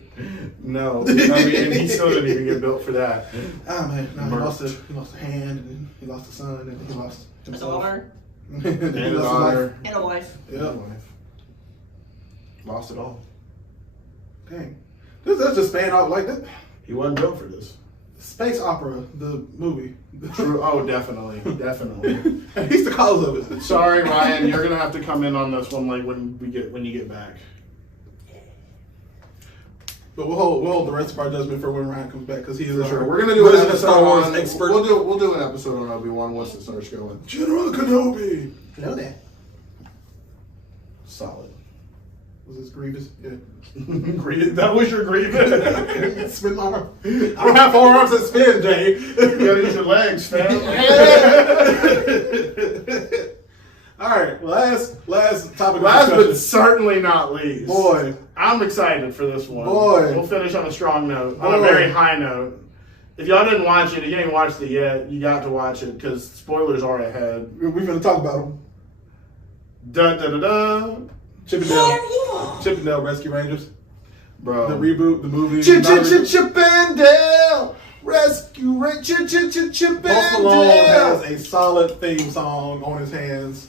No, I mean, and he still didn't even get built for that. Oh man, no, he lost a hand, and he lost a son, and he lost himself. A daughter. And a daughter. And a wife. Yeah. And a wife. Lost it all. Dang. That's just span out like that. He wasn't built for this. Space opera, the movie. True. Oh, definitely. And he's the cause of it. Sorry, Ryan. You're gonna have to come in on this one, like when you get back. But we'll hold the rest of our judgment for when Ryan comes back because he is sure. We're gonna do an episode Star Wars on expert. We'll do an episode on Obi-Wan once it starts going. General Kenobi. I know that. Solid. Was this Grievous? Yeah. That was your grievance. Spin my arm. I don't have 4 arms that spin, Jay. You gotta use your legs, fam. All right, last topic. Last but certainly not least. Boy, I'm excited for this one. Boy. We'll finish on a strong note, on a very high note. If y'all didn't watch it, if you ain't watched it yet, you got to watch it because spoilers are ahead. we're going to talk about them. Da da da da. Chippendale Rescue Rangers. Bro. The reboot, the movie. Chip and Dale! Rescue Chip and Post Malone Dale! has a solid theme song on his hands,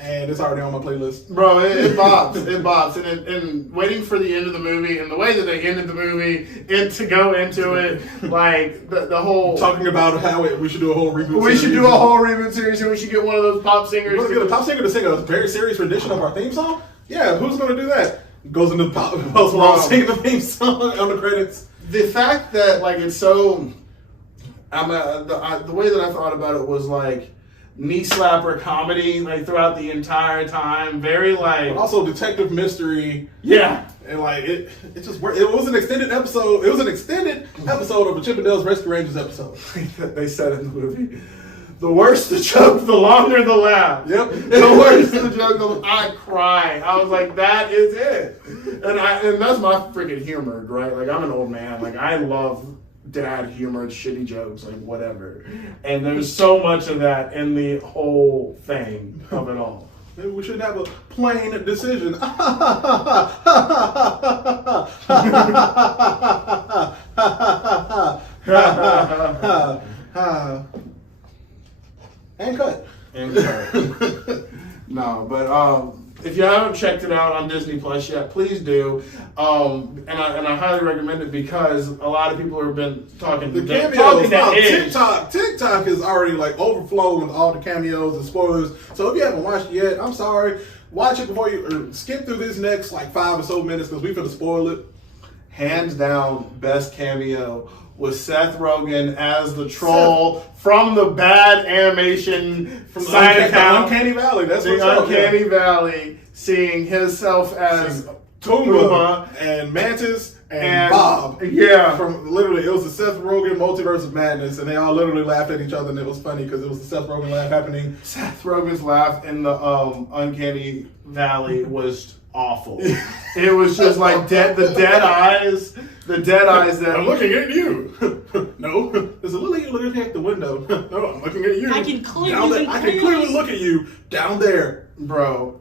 and it's already on my playlist. Bro, it bops. It bops. And waiting for the end of the movie, and the way that they ended the movie, and to go into it, like, the whole... Talking about how we should do a whole reboot We should do a whole reboot series, and we should get one of those pop singers. Let's get a pop singer to sing a very serious rendition of our theme song? Yeah, who's going to do that? Goes into Post Malone singing the theme song on the credits. The fact that, like, it's so... the way that I thought about it was, like, knee slapper comedy, like, throughout the entire time. Very, like... But also detective mystery. Yeah. And, like, it just worked. It was an extended episode. It was an extended episode of a Chip and Dale's Rescue Rangers episode. They said in the movie, the worse the joke, the longer the laugh. Yep. The worse the joke, I cry. I was like, that is it. And that's my freaking humor, right? Like, I'm an old man. Like, I love dad humor, shitty jokes, like, whatever. And there's so much of that in the whole thing of it all. Maybe we should have a plain decision. And cut. No, but if you haven't checked it out on Disney Plus yet, please do. And I highly recommend it because a lot of people have been talking. The cameos on TikTok is already like overflowing with all the cameos and spoilers. So if you haven't watched it yet, I'm sorry. Watch it before you skip through this next like 5 or so minutes because we're gonna spoil it. Hands down, best cameo was Seth Rogen as the troll from the bad animation From side the account. Uncanny Valley. That's The what's up. Uncanny Valley, seeing himself as Pumbaa and Mantis and Bob. Yeah. From literally, it was the Seth Rogen Multiverse of Madness, and they all literally laughed at each other, and it was funny because it was the Seth Rogen laugh happening. Seth Rogen's laugh in the Uncanny Valley was awful. It was just like the dead eyes that I'm looking at you. No, there's a little looking at the window. No, I'm looking at you. I can clearly look at you down there, bro.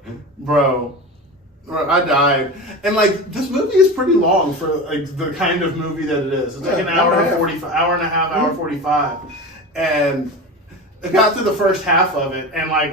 I died. And like this movie is pretty long for like the kind of movie that it is. It's like an hour and 45, hour and a half, hour 45. And I got through the first half of it, and like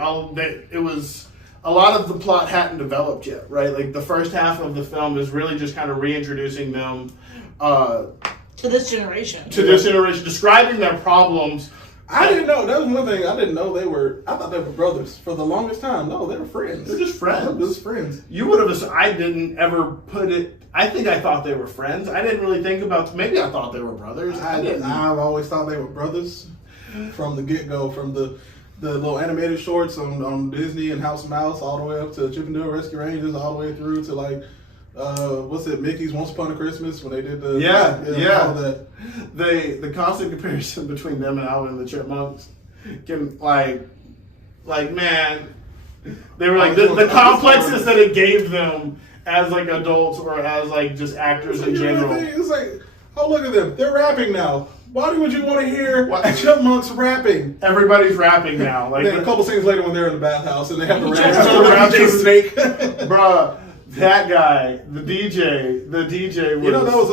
it was a lot of the plot hadn't developed yet, right? Like the first half of the film is really just kind of reintroducing them to this generation. Describing their problems. I didn't know. That was one thing. I didn't know they were. I thought they were brothers for the longest time. No, they were friends. They're just friends. They're just friends. You would have. I didn't ever put it. I think I thought they were friends. I didn't really think about. Maybe I thought they were brothers. I've always thought they were brothers from the get go. From the little animated shorts on Disney and House of Mouse, all the way up to Chip and Dale Rescue Rangers, all the way through to like. What's it? Mickey's Once Upon a Christmas when they did the all that. The constant comparison between them and Alvin and the Chipmunks can like man, they were like the complexes that it gave them as like adults or as like just actors in general. It's like, oh look at them, they're rapping now. Why would you want to hear Chipmunks rapping? Everybody's rapping now. Like then a couple scenes later when they're in the bathhouse and they have to rap rap DJ Snake. Bruh. That guy, the DJ was... You know, that was,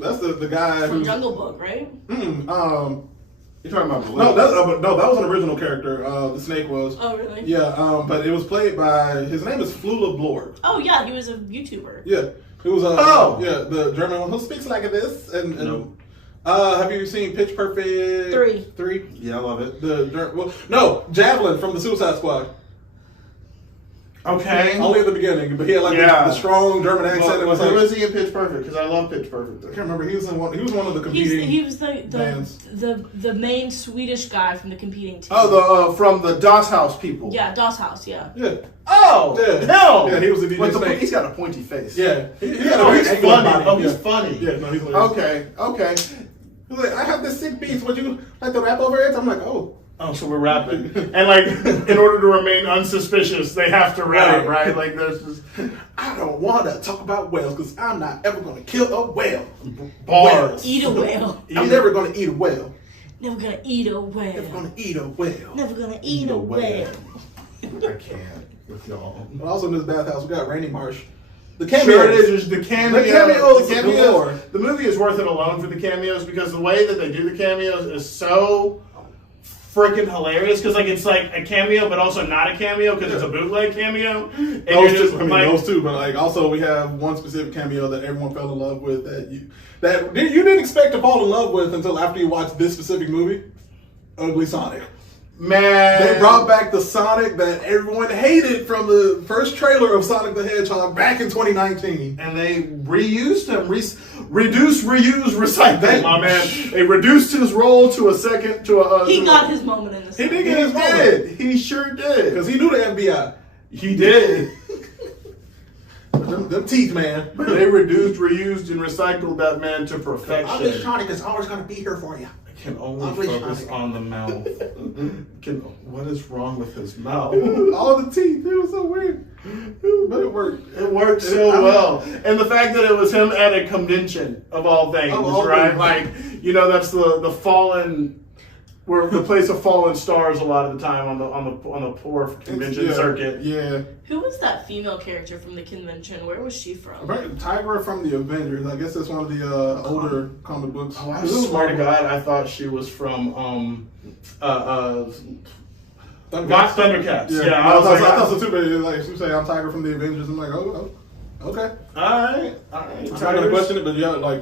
that's the guy from Jungle Book, right? You're talking about Blue. No, that was an original character, the Snake was. Oh, really? Yeah, but it was played by, his name is Flula Blorb. Oh, yeah, he was a YouTuber. Yeah, it was, the German one who speaks like this, and no. Have you seen Pitch Perfect? 3? Yeah, I love it. Javelin from the Suicide Squad. Okay. Only at the beginning, but he had like the strong German accent. Who was he in Pitch Perfect? Because I love Pitch Perfect. I can't remember. He was one of the competing. He was the main Swedish guy from the competing team. Oh, from the DOS House people. Yeah, DOS House. Yeah. Yeah. Oh yeah. No. Yeah, he was the DJ Snake. He's got a pointy face. Yeah. He's funny. He's funny. Yeah. No, he's hilarious. Okay. He's like, I have this sick beat. Would you like to rap over it? I'm like, oh. Oh, so we're rapping. And like, in order to remain unsuspicious, they have to rap, right? Like, there's just... I don't want to talk about whales because I'm not ever going to kill a whale. Bars. Eat a whale. I'm never going to eat a whale. Never going to eat a whale. Never going to eat a whale. Never going to eat a whale. I can't with y'all. But also in this bathhouse, we got Rainy Marsh. The cameos. Sure, it is. The cameos. galore. The movie is worth it alone for the cameos because the way that they do the cameos is so freaking hilarious. Because it's like a cameo, but also not a cameo because it's a bootleg cameo. And Those two. But also we have one specific cameo that everyone fell in love with that you didn't expect to fall in love with until after you watched this specific movie. Ugly Sonic. Man, they brought back the Sonic that everyone hated from the first trailer of Sonic the Hedgehog back in 2019. And they reused him. Reduce, reuse, recycle, my man. They reduced his role to a second, he got his moment in the He did get his moment. He sure did. Because he knew the FBI. He did. them teeth, man. They reduced, reused, and recycled that man to perfection. Ugly Sonic is always going to be here for you. Can only Ugly focus Sonic. on the mouth. What is wrong with his mouth? All the teeth. It was so weird. But it worked. It worked so well. And the fact that it was him at a convention, of all things, right? That's the fallen... We're the place of fallen stars a lot of the time on the poor convention circuit. Yeah. Who was that female character from the convention? Where was she from? Tigra from the Avengers. I guess that's one of the older comic books. Oh, I swear to God, I thought she was from Thundercats. Yeah, I thought so too. But she was saying, "I'm Tigra from the Avengers." I'm like, oh. Okay. All right. I'm not gonna question it, but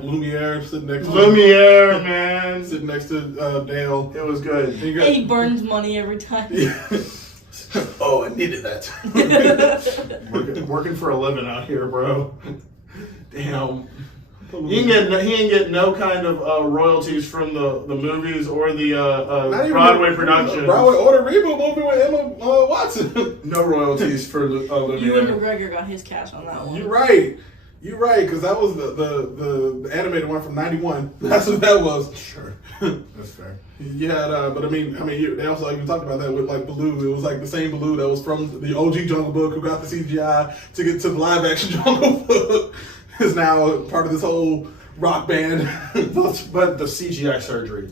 Lumiere sitting next to Lumiere, man. Sitting next to Dale. It was good. He burns money every time. Oh, I needed that. working for a living out here, bro. Damn. He ain't get no kind of royalties from the movies or the Broadway production. Broadway or the reboot movie with Emma Watson. No royalties for Lumiere. Ewan McGregor got his cash on that one. You're right, because that was the animated one from '91. That's what that was. Sure, that's fair. Yeah, but they also even talked about that with Baloo. It was the same Baloo that was from the OG Jungle Book who got the CGI to get to the live action Jungle Book. Is now part of this whole rock band. but the CGI surgery.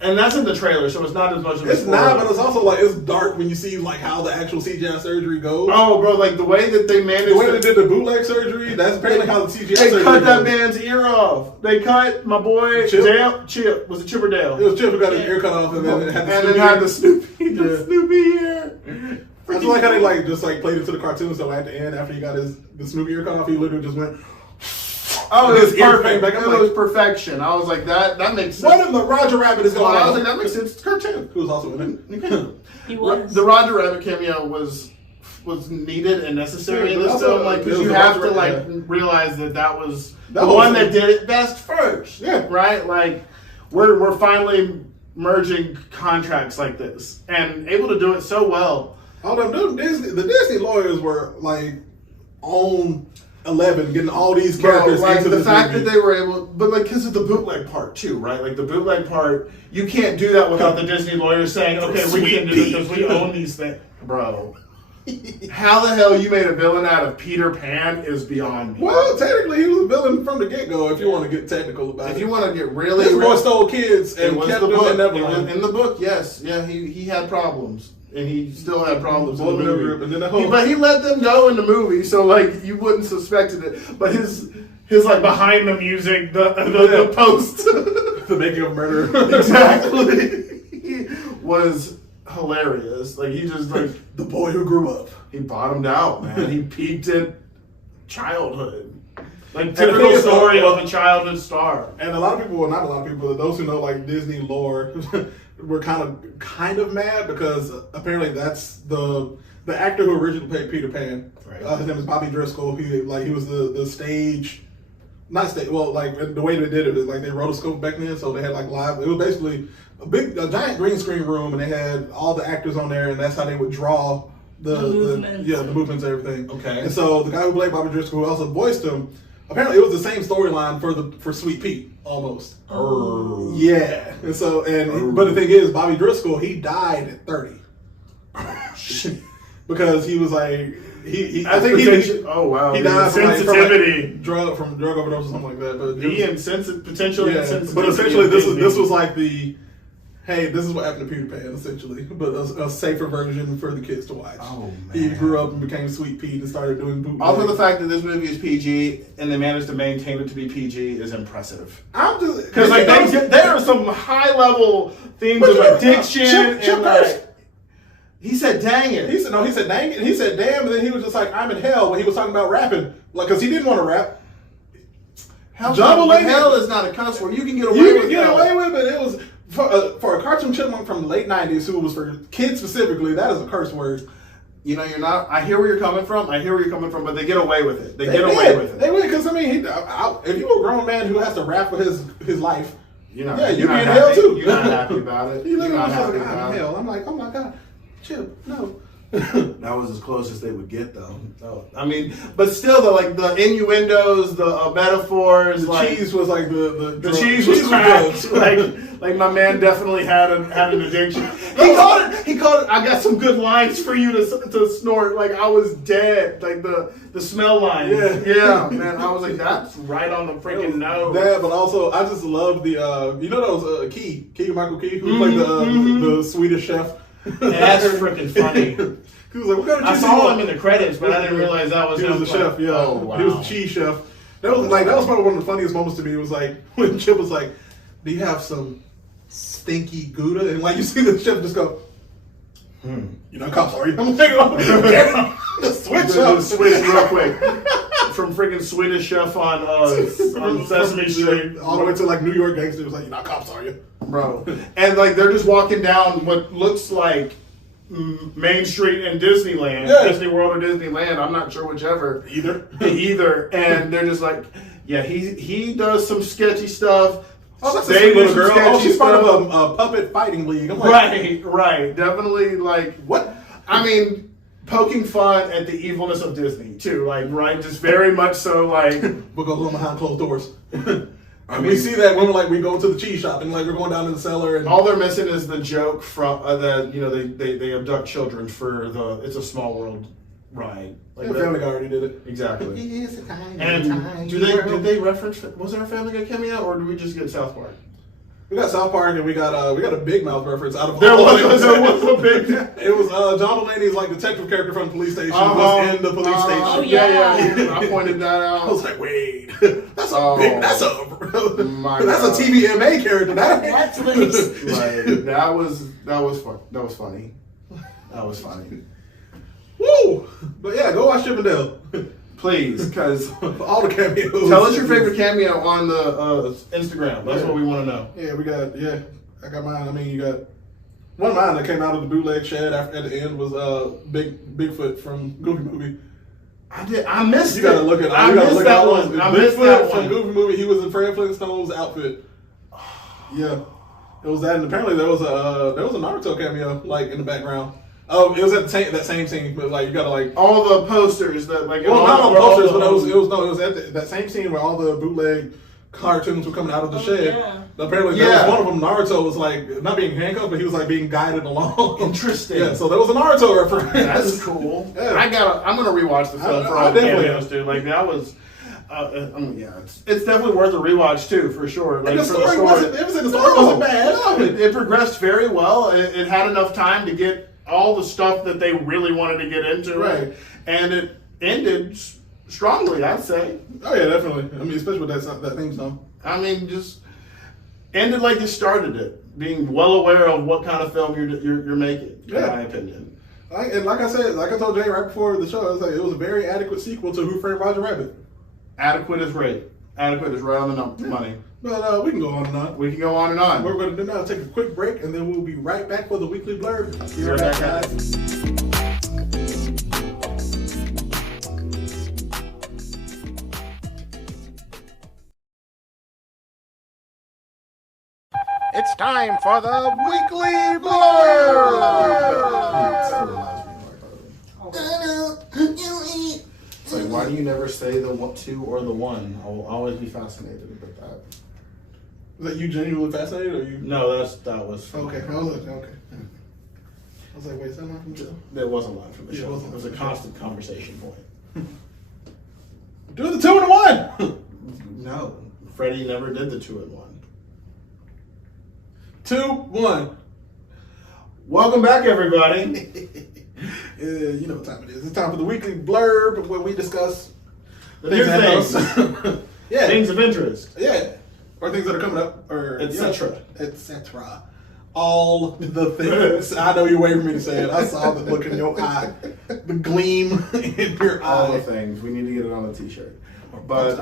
And that's in the trailer, so it's not as much of a It's not, but it's also it's dark when you see how the actual CGI surgery goes. Oh, bro, the way that they managed... The way they did the bootleg surgery, that's apparently how the CGI surgery They cut that goes. man's ear off. They cut my boy Chip. Chip. Was it Chip or Dale? It was Chip who got his ear cut off and then had the Snoopy ear. I just like how they played it to the cartoon, so at the end, after he got the Snoopy ear cut off, he literally just went... Oh, it was perfect. It was perfection. I was like, that makes sense. What if the Roger Rabbit is going on? I was like, that makes sense. It's a cartoon. Who was also in it. He was. The Roger Rabbit cameo was needed and necessary in this film, because you have to realize that was the one that did it best first. Yeah. Right? We're finally merging contracts like this and able to do it so well. Oh, the Disney lawyers were on 11, getting all these characters into the fact movie. that they were able, but because of the bootleg part too, right? The bootleg part, you can't do that without the Disney lawyers saying, "Okay, we can do it because we own these things, bro." How the hell you made a villain out of Peter Pan is beyond me. Well, technically, he was a villain from the get-go. If you want to get technical about it, if you want to get really, this boy stole kids and kept them in Neverland. In the book, yes, yeah, he had problems. And he still had problems in the movie. And then but he let them go in the movie, so you wouldn't suspected it. But his behind the music, the post, the making of murder, exactly, was hilarious. He just the boy who grew up. He bottomed out, man. He peaked at childhood. Typical story of a childhood star. And a lot of people, well, not a lot of people, but those who know Disney lore, were kind of mad because apparently that's the actor who originally played Peter Pan. Right. His name is Bobby Driscoll. He was the stage, not stage. Well, the way they did it is they rotoscoped back then, so they had live. It was basically a giant green screen room, and they had all the actors on there, and that's how they would draw the movements and everything. Okay. And so the guy who played Bobby Driscoll, who also voiced him, apparently it was the same storyline for Sweet Pete almost. Oh. Yeah. And so but the thing is, Bobby Driscoll, he died at 30 because he was I think he oh wow, he died sensitivity from drug overdose or something like that. But potential insensitivity. But essentially this was hey, this is what happened to Peter Pan, essentially, but a safer version for the kids to watch. Oh, man. He grew up and became Sweet Pete and started doing bootleg. Also, the fact that this movie is PG and they managed to maintain it to be PG is impressive. I'm just Because like there are some high level themes of addiction Chip and cursed. like he said, "Dang it." He said dang it. And he said damn, and then he was just like, I'm in hell when he was talking about rapping, like because he didn't want to rap. John Mulaney, hell is not a cuss word. You can get away You with can get hell. away with it. It was for a cartoon chipmunk from the late '90s who was for kids specifically. That is a curse word. You know, you're not. I hear where you're coming from. But they get away with it. They get away with it. They would, because I mean, if you were a grown man who has to rap for his life, You're not. yeah, you're you'd be not in happy. hell too. You're not happy about it. You You're literally not was happy like, I'm about in it. hell. I'm like, oh my god, Chip, no. That was as close as they would get, though. So, I mean, but still, like the innuendos, the metaphors, The like cheese was like the cheese was cracked. like my man definitely had an addiction. He called it. I got some good lines for you to snort. Like I was dead. Like the smell lines. Yeah, man. I was like, that's right on the freaking nose. That, but also I just love the that was Key Michael Key who played the Swedish chef. That's freaking funny. He was like, what kind of I cheese saw you him want? in the credits, but I didn't realize that was He him. was the chef, yeah. Oh, wow. He was the cheese chef. That was probably one of the funniest moments to me. It was like when Chip was like, do you have some stinky Gouda? And like you see the chef just go, you're not cops, are you? I'm like, oh, switch up. Switch real quick. From freaking Swedish chef on Sesame Street. All the way to like New York gangster. It was like, you're not cops, are you? Bro. And like they're just walking down what looks like Main Street in Disneyland, Disney World or Disneyland. I'm not sure whichever. Either. And they're just like, yeah, he does some sketchy stuff. Oh, that's They a sweet do little some girl. Oh, sketchy she's part stuff. of a puppet fighting league. I'm like, Right. Definitely like what? I mean, poking fun at the evilness of Disney too. Like, right, just very much so like What goes on behind closed doors? I we mean- see that when we go to the cheese shop and like we're going down in the cellar and all they're missing is the joke from that they abduct children for the It's a Small World ride. Like yeah, Family Guy already did it. Exactly. It's a tiny, And tiny did world. they reference? Was there a Family Guy cameo, or did we just get South Park? We got South Park and we got a Big Mouth reference out of There all of was them. a big. It was John Mulaney's like detective character from the police station was in the police station. Oh, Yeah. I pointed that out. I was like, wait, that's Oh, that's my a God. TVMA character. Netflix. Like, that was fun. That was funny. That was funny. Woo! But yeah, go watch Chip and Dale. Please, because For all the cameos. tell us your favorite cameo on the Instagram. That's what we want to know. Yeah, I got mine. I mean, you got one of mine that came out of the bootleg shed at the end was Bigfoot from Goofy Movie. I missed You gotta look at. I You gotta missed look that at one. I Bigfoot missed that from one. Goofy Movie. He was in Fred Flintstone's outfit. Yeah, it was that, and apparently there was a Naruto cameo like in the background. Oh, it was at that same scene, but like you gotta like. All the posters that like. Well, not on all posters, the- but it was at that same scene where all the bootleg cartoons were coming out of the shed. Yeah. Apparently, there was one of them. Naruto was like not being handcuffed, but he was like being guided along. Interesting. Yeah, so there was a Naruto reference. That's cool. Yeah. I'm gonna rewatch the film for I all the definitely cameos, dude. Like that was. It's definitely worth a rewatch too, for sure. Like And the for story wasn't. It was the story No, wasn't bad. No, it progressed very well. It had enough time to get all the stuff that they really wanted to get into, Right. And it ended strongly, I'd say. Oh yeah, definitely. I mean, especially with that theme song. I mean, just ended like you started it, being well aware of what kind of film you're making. Yeah. In my opinion. And like I said, like I told Jay right before the show, I was like, it was a very adequate sequel to Who Framed Roger Rabbit. Adequate is great. Adequate is right on the money. But we can go on and on. We can go on and on. What we're going to do now is take a quick break, and then we'll be right back for the weekly blurb. Be right back, guys. It's time for the weekly blurb. It's like, why do you never say the two or the one? I will always be fascinated with that. Is that you genuinely fascinated, or you? No, that was Okay, I was like, okay. I was like, wait, is that not from Jill? That wasn't live from the It show. wasn't It was a from the show. constant conversation point. Do the 2 and the 1. No, Freddie never did the 2-in-1. 2, 1. Welcome back, everybody. You know what time it is. It's time for the weekly blurb where we discuss The new things. Yeah. Things of interest. Yeah. Or things that are coming up, or etc. etc. All the things. I know you're waiting for me to say it. I saw the look in your eye, the gleam in your All the eye. things. We need to get it on a t-shirt. But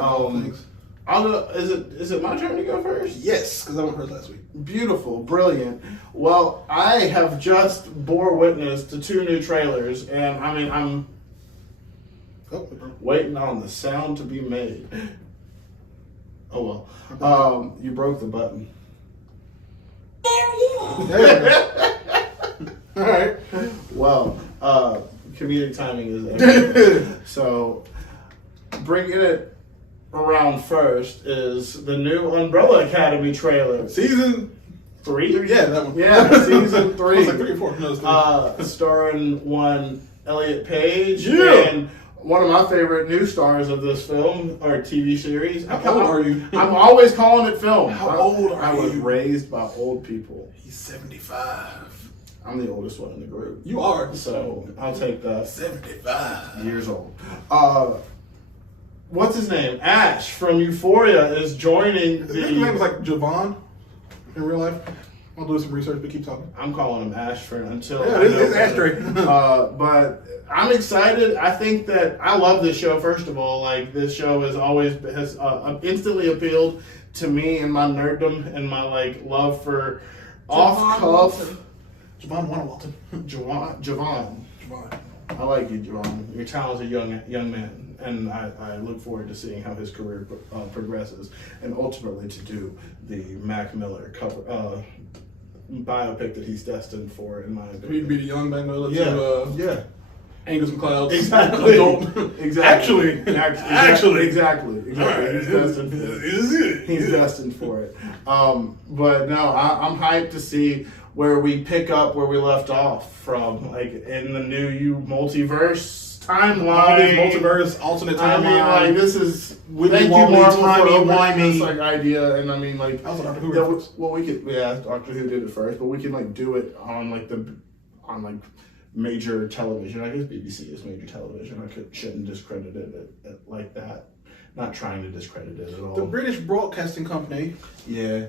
is it my turn to go first? Yes, because I went first last week. Beautiful, brilliant. Well, I have just bore witness to 2 new trailers, and I mean I'm waiting on the sound to be made. Oh well. You broke the button. There you go. All right. Well, comedic timing is everything. So, bringing it around first is the new Umbrella Academy trailer. Season 3? Yeah, that one. Yeah, season 3. It was like 3 or 4. No, it's 3. Starring one Elliot Page Yeah. and one of my favorite new stars of this film or TV series. How old are you? I'm always calling it film. How old are I was you? raised by old people. He's 75. I'm the oldest one in the group. You are. So I'll take that. 75. Years old. What's his name? Ash from Euphoria is joining I think his name the. is like Javon in real life. I'll do some research, but keep talking. I'm calling him Ash for until. Yeah, I know it's better. Ashtray. But I'm excited. I think that I love this show. First of all, like this show has instantly appealed to me and my nerddom and my like love for off cuff. Javon Walton. Javon. I like you, Javon. You're a talented young man, and I look forward to seeing how his career progresses, and ultimately to do the Mac Miller cover biopic that he's destined for, in my He'd opinion. be the young Magnolia Yeah, to yeah. Angus McCloud's Exactly. adult. Exactly. Actually. Exactly. He's destined for it. Is it? He's destined for it. But no, I'm hyped to see where we pick up where we left off from, like in the new multiverse timeline. All these multiverse alternate timeline. I mean, like this is thank you Wimey, Marvel for timey, opening wimey. this like idea, and I mean like That was a Doctor Who that reference. well we could Doctor Who did it first, but we can like do it on like major television. I guess BBC is major television. I shouldn't discredit it like that. Not trying to discredit it at all. The British Broadcasting Company. Yeah.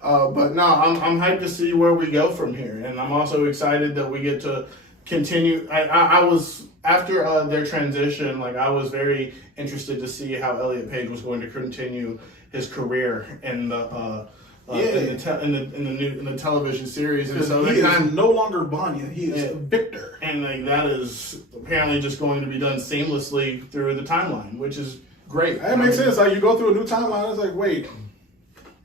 But no, I'm hyped to see where we go from here, and I'm also excited that we get to continue. I was after their transition, like I was very interested to see how Elliot Page was going to continue his career in the in the television series, and so he is no longer Vanya. He is Victor, and like that is apparently just going to be done seamlessly through the timeline, which is great. That makes sense. Like you go through a new timeline, it's like, wait,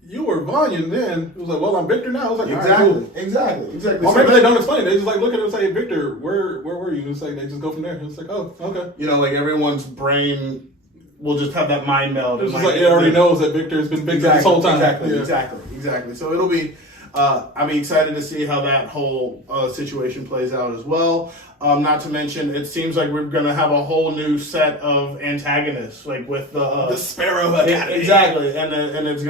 you were Vanya, and then it was like, well, I'm Victor now. I was like, Exactly. all right, cool. Exactly. Or maybe they don't explain it. They just like look at it and say, Victor, where were you? It's like they just go from there. It's like, oh, okay. You know, like everyone's brain will just have that mind meld. It's just like it already knows that Victor's been Victor this whole time. Exactly. So it'll be. I'll be excited to see how that whole situation plays out as well. Not to mention, it seems like we're going to have a whole new set of antagonists, like with the Sparrow Academy. Exactly, and it's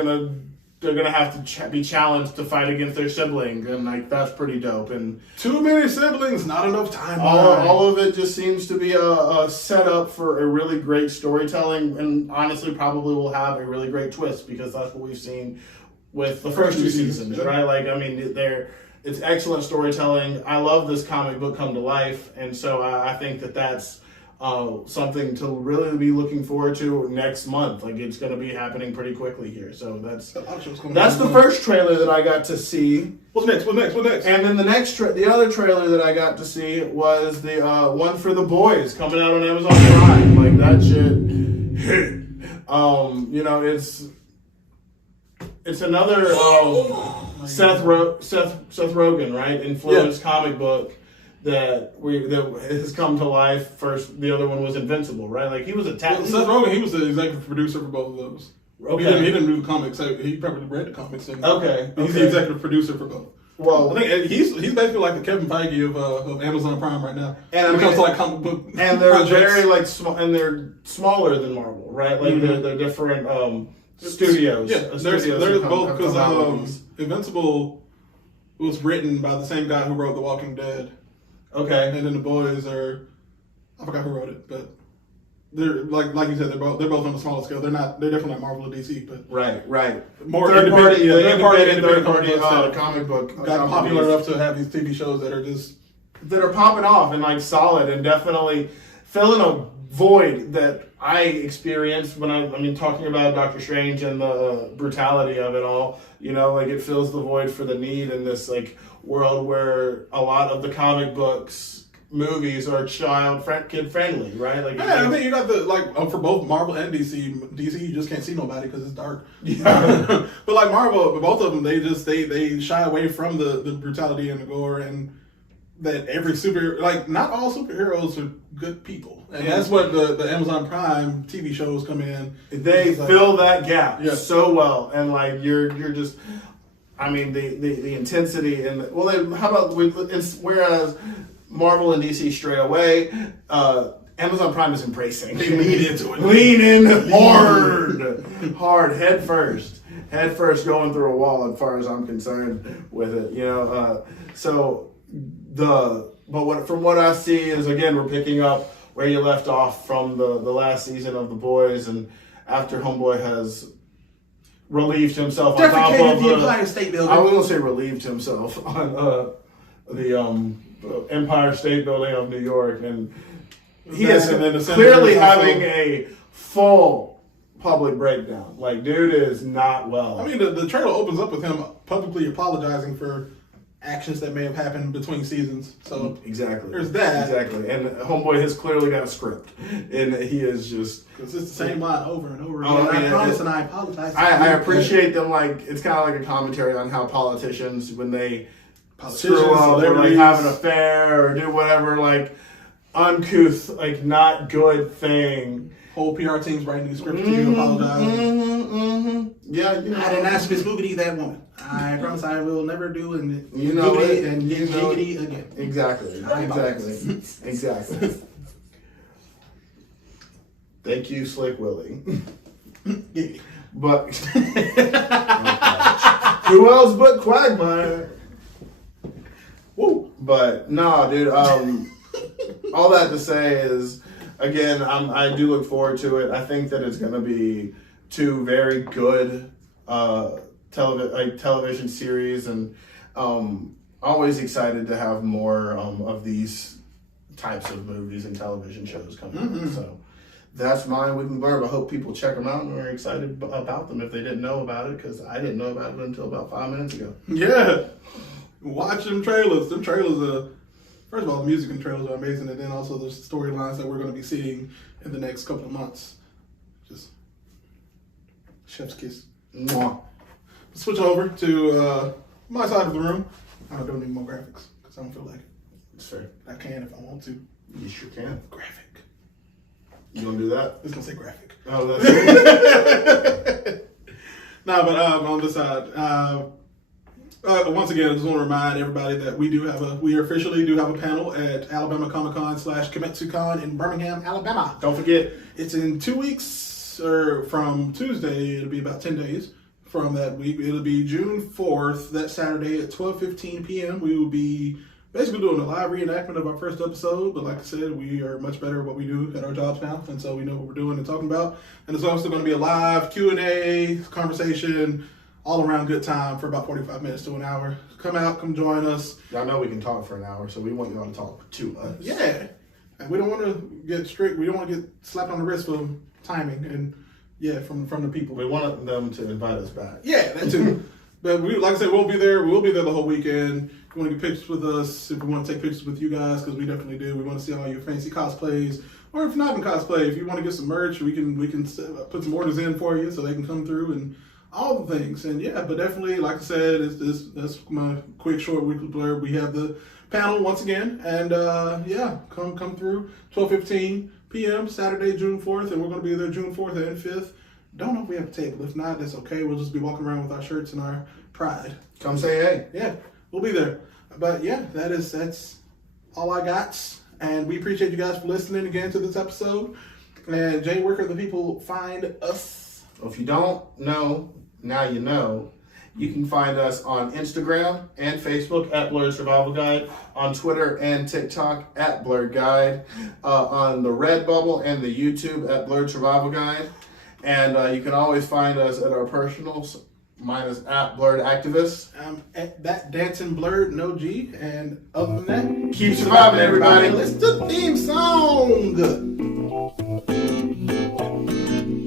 they're gonna have to be challenged to fight against their sibling, and like that's pretty dope. And Too many siblings, not enough time. all of it just seems to be a setup for a really great storytelling, and honestly, probably will have a really great twist because that's what we've seen with the first 2 seasons, right? Like, I mean, it's excellent storytelling. I love this comic book come to life, and so I think that's something to really be looking forward to next month. Like, it's going to be happening pretty quickly here. So that's the first trailer that I got to see. What's next? And then the other trailer that I got to see was the one for The Boys coming out on Amazon Prime. Like, that shit hit. You know, it's another Seth Rogen, right? Influenced comic book that has come to life. First, the other one was Invincible, right? Like he was a Seth Rogen, he was the executive producer for both of those. Okay. He didn't do the comics. He probably read the comics. He's Okay. the executive producer for both. Well, I think he's basically like the Kevin Feige of Amazon Prime right now. And when it comes to like comic book and they're projects. very like small, and they're smaller than Marvel, right? Like they're different studios. Yeah, they're both because Invincible was written by the same guy who wrote The Walking Dead. Okay. And then the boys are, I forgot who wrote it, but they're like you said, they're both on a smaller scale. They're definitely not Marvel or DC, but Right. more Third party independent comic book got popular enough to have these TV shows that are just popping off and like solid and definitely filling a void that I experienced when I mean talking about Doctor Strange and the brutality of it all. You know, like it fills the void for the need in this like world where a lot of the comic books. Movies are kid friendly, right? Like, I think you got the for both Marvel and DC. DC, you just can't see nobody because it's dark. Yeah. But like Marvel, both of them, they shy away from the brutality and the gore, and that every not all superheroes are good people, and that's what the Amazon Prime TV shows come in. They fill that gap so well, and like you're just. I mean the intensity and how about whereas. Marvel and DC straight away. Amazon Prime is embracing. They lean into it. Lean in hard, head first, going through a wall. As far as I'm concerned with it, you know. From what I see is again we're picking up where you left off from the last season of The Boys, and after Homeboy has relieved himself on top of the Empire State Building. I was gonna say relieved himself on the Empire State Building of New York, and he is clearly having a full public breakdown. Like, dude is not well. I mean, the trailer opens up with him publicly apologizing for actions that may have happened between seasons. So exactly, there's that. Exactly, and Homeboy has clearly got a script, and he is just because it's the same line over and over again. I promise, and I apologize. I appreciate them. Like, it's kind of like a commentary on how politicians, when they screw up, or like have an affair or do whatever, like uncouth, like not good thing. Whole PR team's writing these scripts to you, apologize. Yeah, you know, I didn't ask Miss Boogity that woman. I promise I will never do and you know it, and you know giggity again. Exactly. Thank you, Slick Willie. But who else but Quagmire? Woo. But no, dude. All that to say is, again, I do look forward to it. I think that it's going to be two very good television series, and always excited to have more of these types of movies and television shows coming out. So that's my weekly blurb. I hope people check them out and are excited about them if they didn't know about it, because I didn't know about it until about 5 minutes ago. Yeah. Watch them trailers. Them trailers are, first of all, the music and trailers are amazing, and then also the storylines that we're going to be seeing in the next couple of months. Just chef's kiss. Mwah. Switch over to my side of the room. I don't need more graphics because I don't feel like it. Sure. I can if I want to. You sure can. Graphic. You gonna do that? It's gonna say graphic. Oh, that's it. No, but on this side, once again, I just want to remind everybody that we officially do have a panel at Alabama Comic Con / KemetsuCon in Birmingham, Alabama. Don't forget, it's in 2 weeks, or from Tuesday. It'll be about 10 days from that week. It'll be June 4th, that Saturday at 12:15 p.m. We will be basically doing a live reenactment of our first episode, but like I said, we are much better at what we do at our jobs now, and so we know what we're doing and talking about. And it's also going to be a live Q&A, conversation, all-around good time for about 45 minutes to an hour. Come out, come join us. y'all know we can talk for an hour, so we want y'all to talk to us. Yeah. And we don't want to get strict. We don't want to get slapped on the wrist for timing and, from the people. We want them to invite us back. Yeah, that too. But like I said, we'll be there. We'll be there the whole weekend. If you want to get pictures with us, if we want to take pictures with you guys, because we definitely do. We want to see all your fancy cosplays. Or if not in cosplay, if you want to get some merch, we can put some orders in for you so they can come through and all the things. And but definitely, like I said, that's my quick, short weekly blurb. We have the panel once again. And come through 12:15 p.m. Saturday, June 4th. And we're going to be there June 4th and 5th. Don't know if we have a table. If not, that's okay. We'll just be walking around with our shirts and our pride. Come say hey. Yeah, we'll be there. But that's all I got. And we appreciate you guys for listening again to this episode. And Jay, where can the people find us? Well, if you don't know, now you know. You can find us on Instagram and Facebook at Blurred Survival Guide, on Twitter and TikTok at Blurred Guide, on the Redbubble and the YouTube at Blurred Survival Guide. And you can always find us at our personals. Mine is at Blurred Activist. I'm at that dancing blurred, no G. And other than that, Keep surviving, everybody. Let's do the theme song.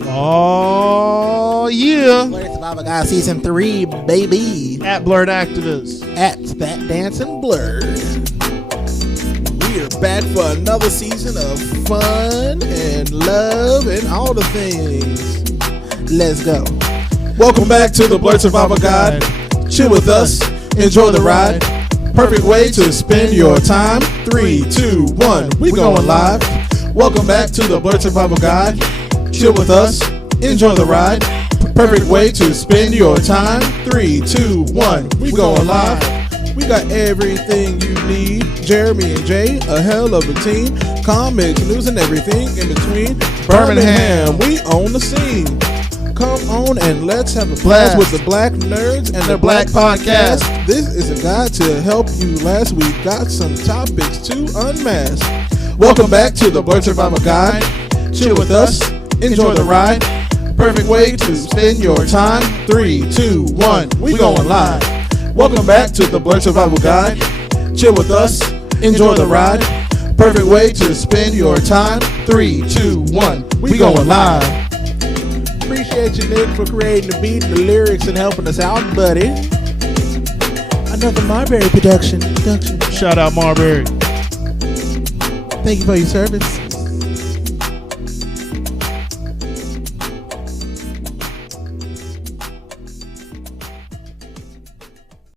Oh, yeah. Blurred Survival Guide Season 3, baby. At Blurred Activist. At that dancing blurred. We are back for another season of fun and love and all the things. Let's go. Welcome back to the Blurred Survival Guide. Chill with us, enjoy the ride. Perfect way to spend your time. 3, 2, 1, we going live. Welcome back to the Blurred Survival Guide. Chill with us, enjoy the ride. Perfect way to spend your time. 3, 2, 1, we going live. We got everything you need. Jeremy and Jay, a hell of a team. Comics, news, and everything in between. Birmingham, we own the scene. Come on and let's have a blast with the Black Nerds and their Black Podcast. This is a guide to help you last. We've got some topics to unmask. Welcome back to the Blurred Survival Guide. Chill with us, enjoy the ride. Perfect way to spend your time. 3, 2, 1, we going live. Welcome back to the Blurred Survival Guide. Chill with us, enjoy the ride. Perfect way to spend your time. 3, 2, 1, we going live. Appreciate you, Nick, for creating the beat and the lyrics and helping us out, buddy. Another Marbury production. Shout out Marbury. Thank you for your service.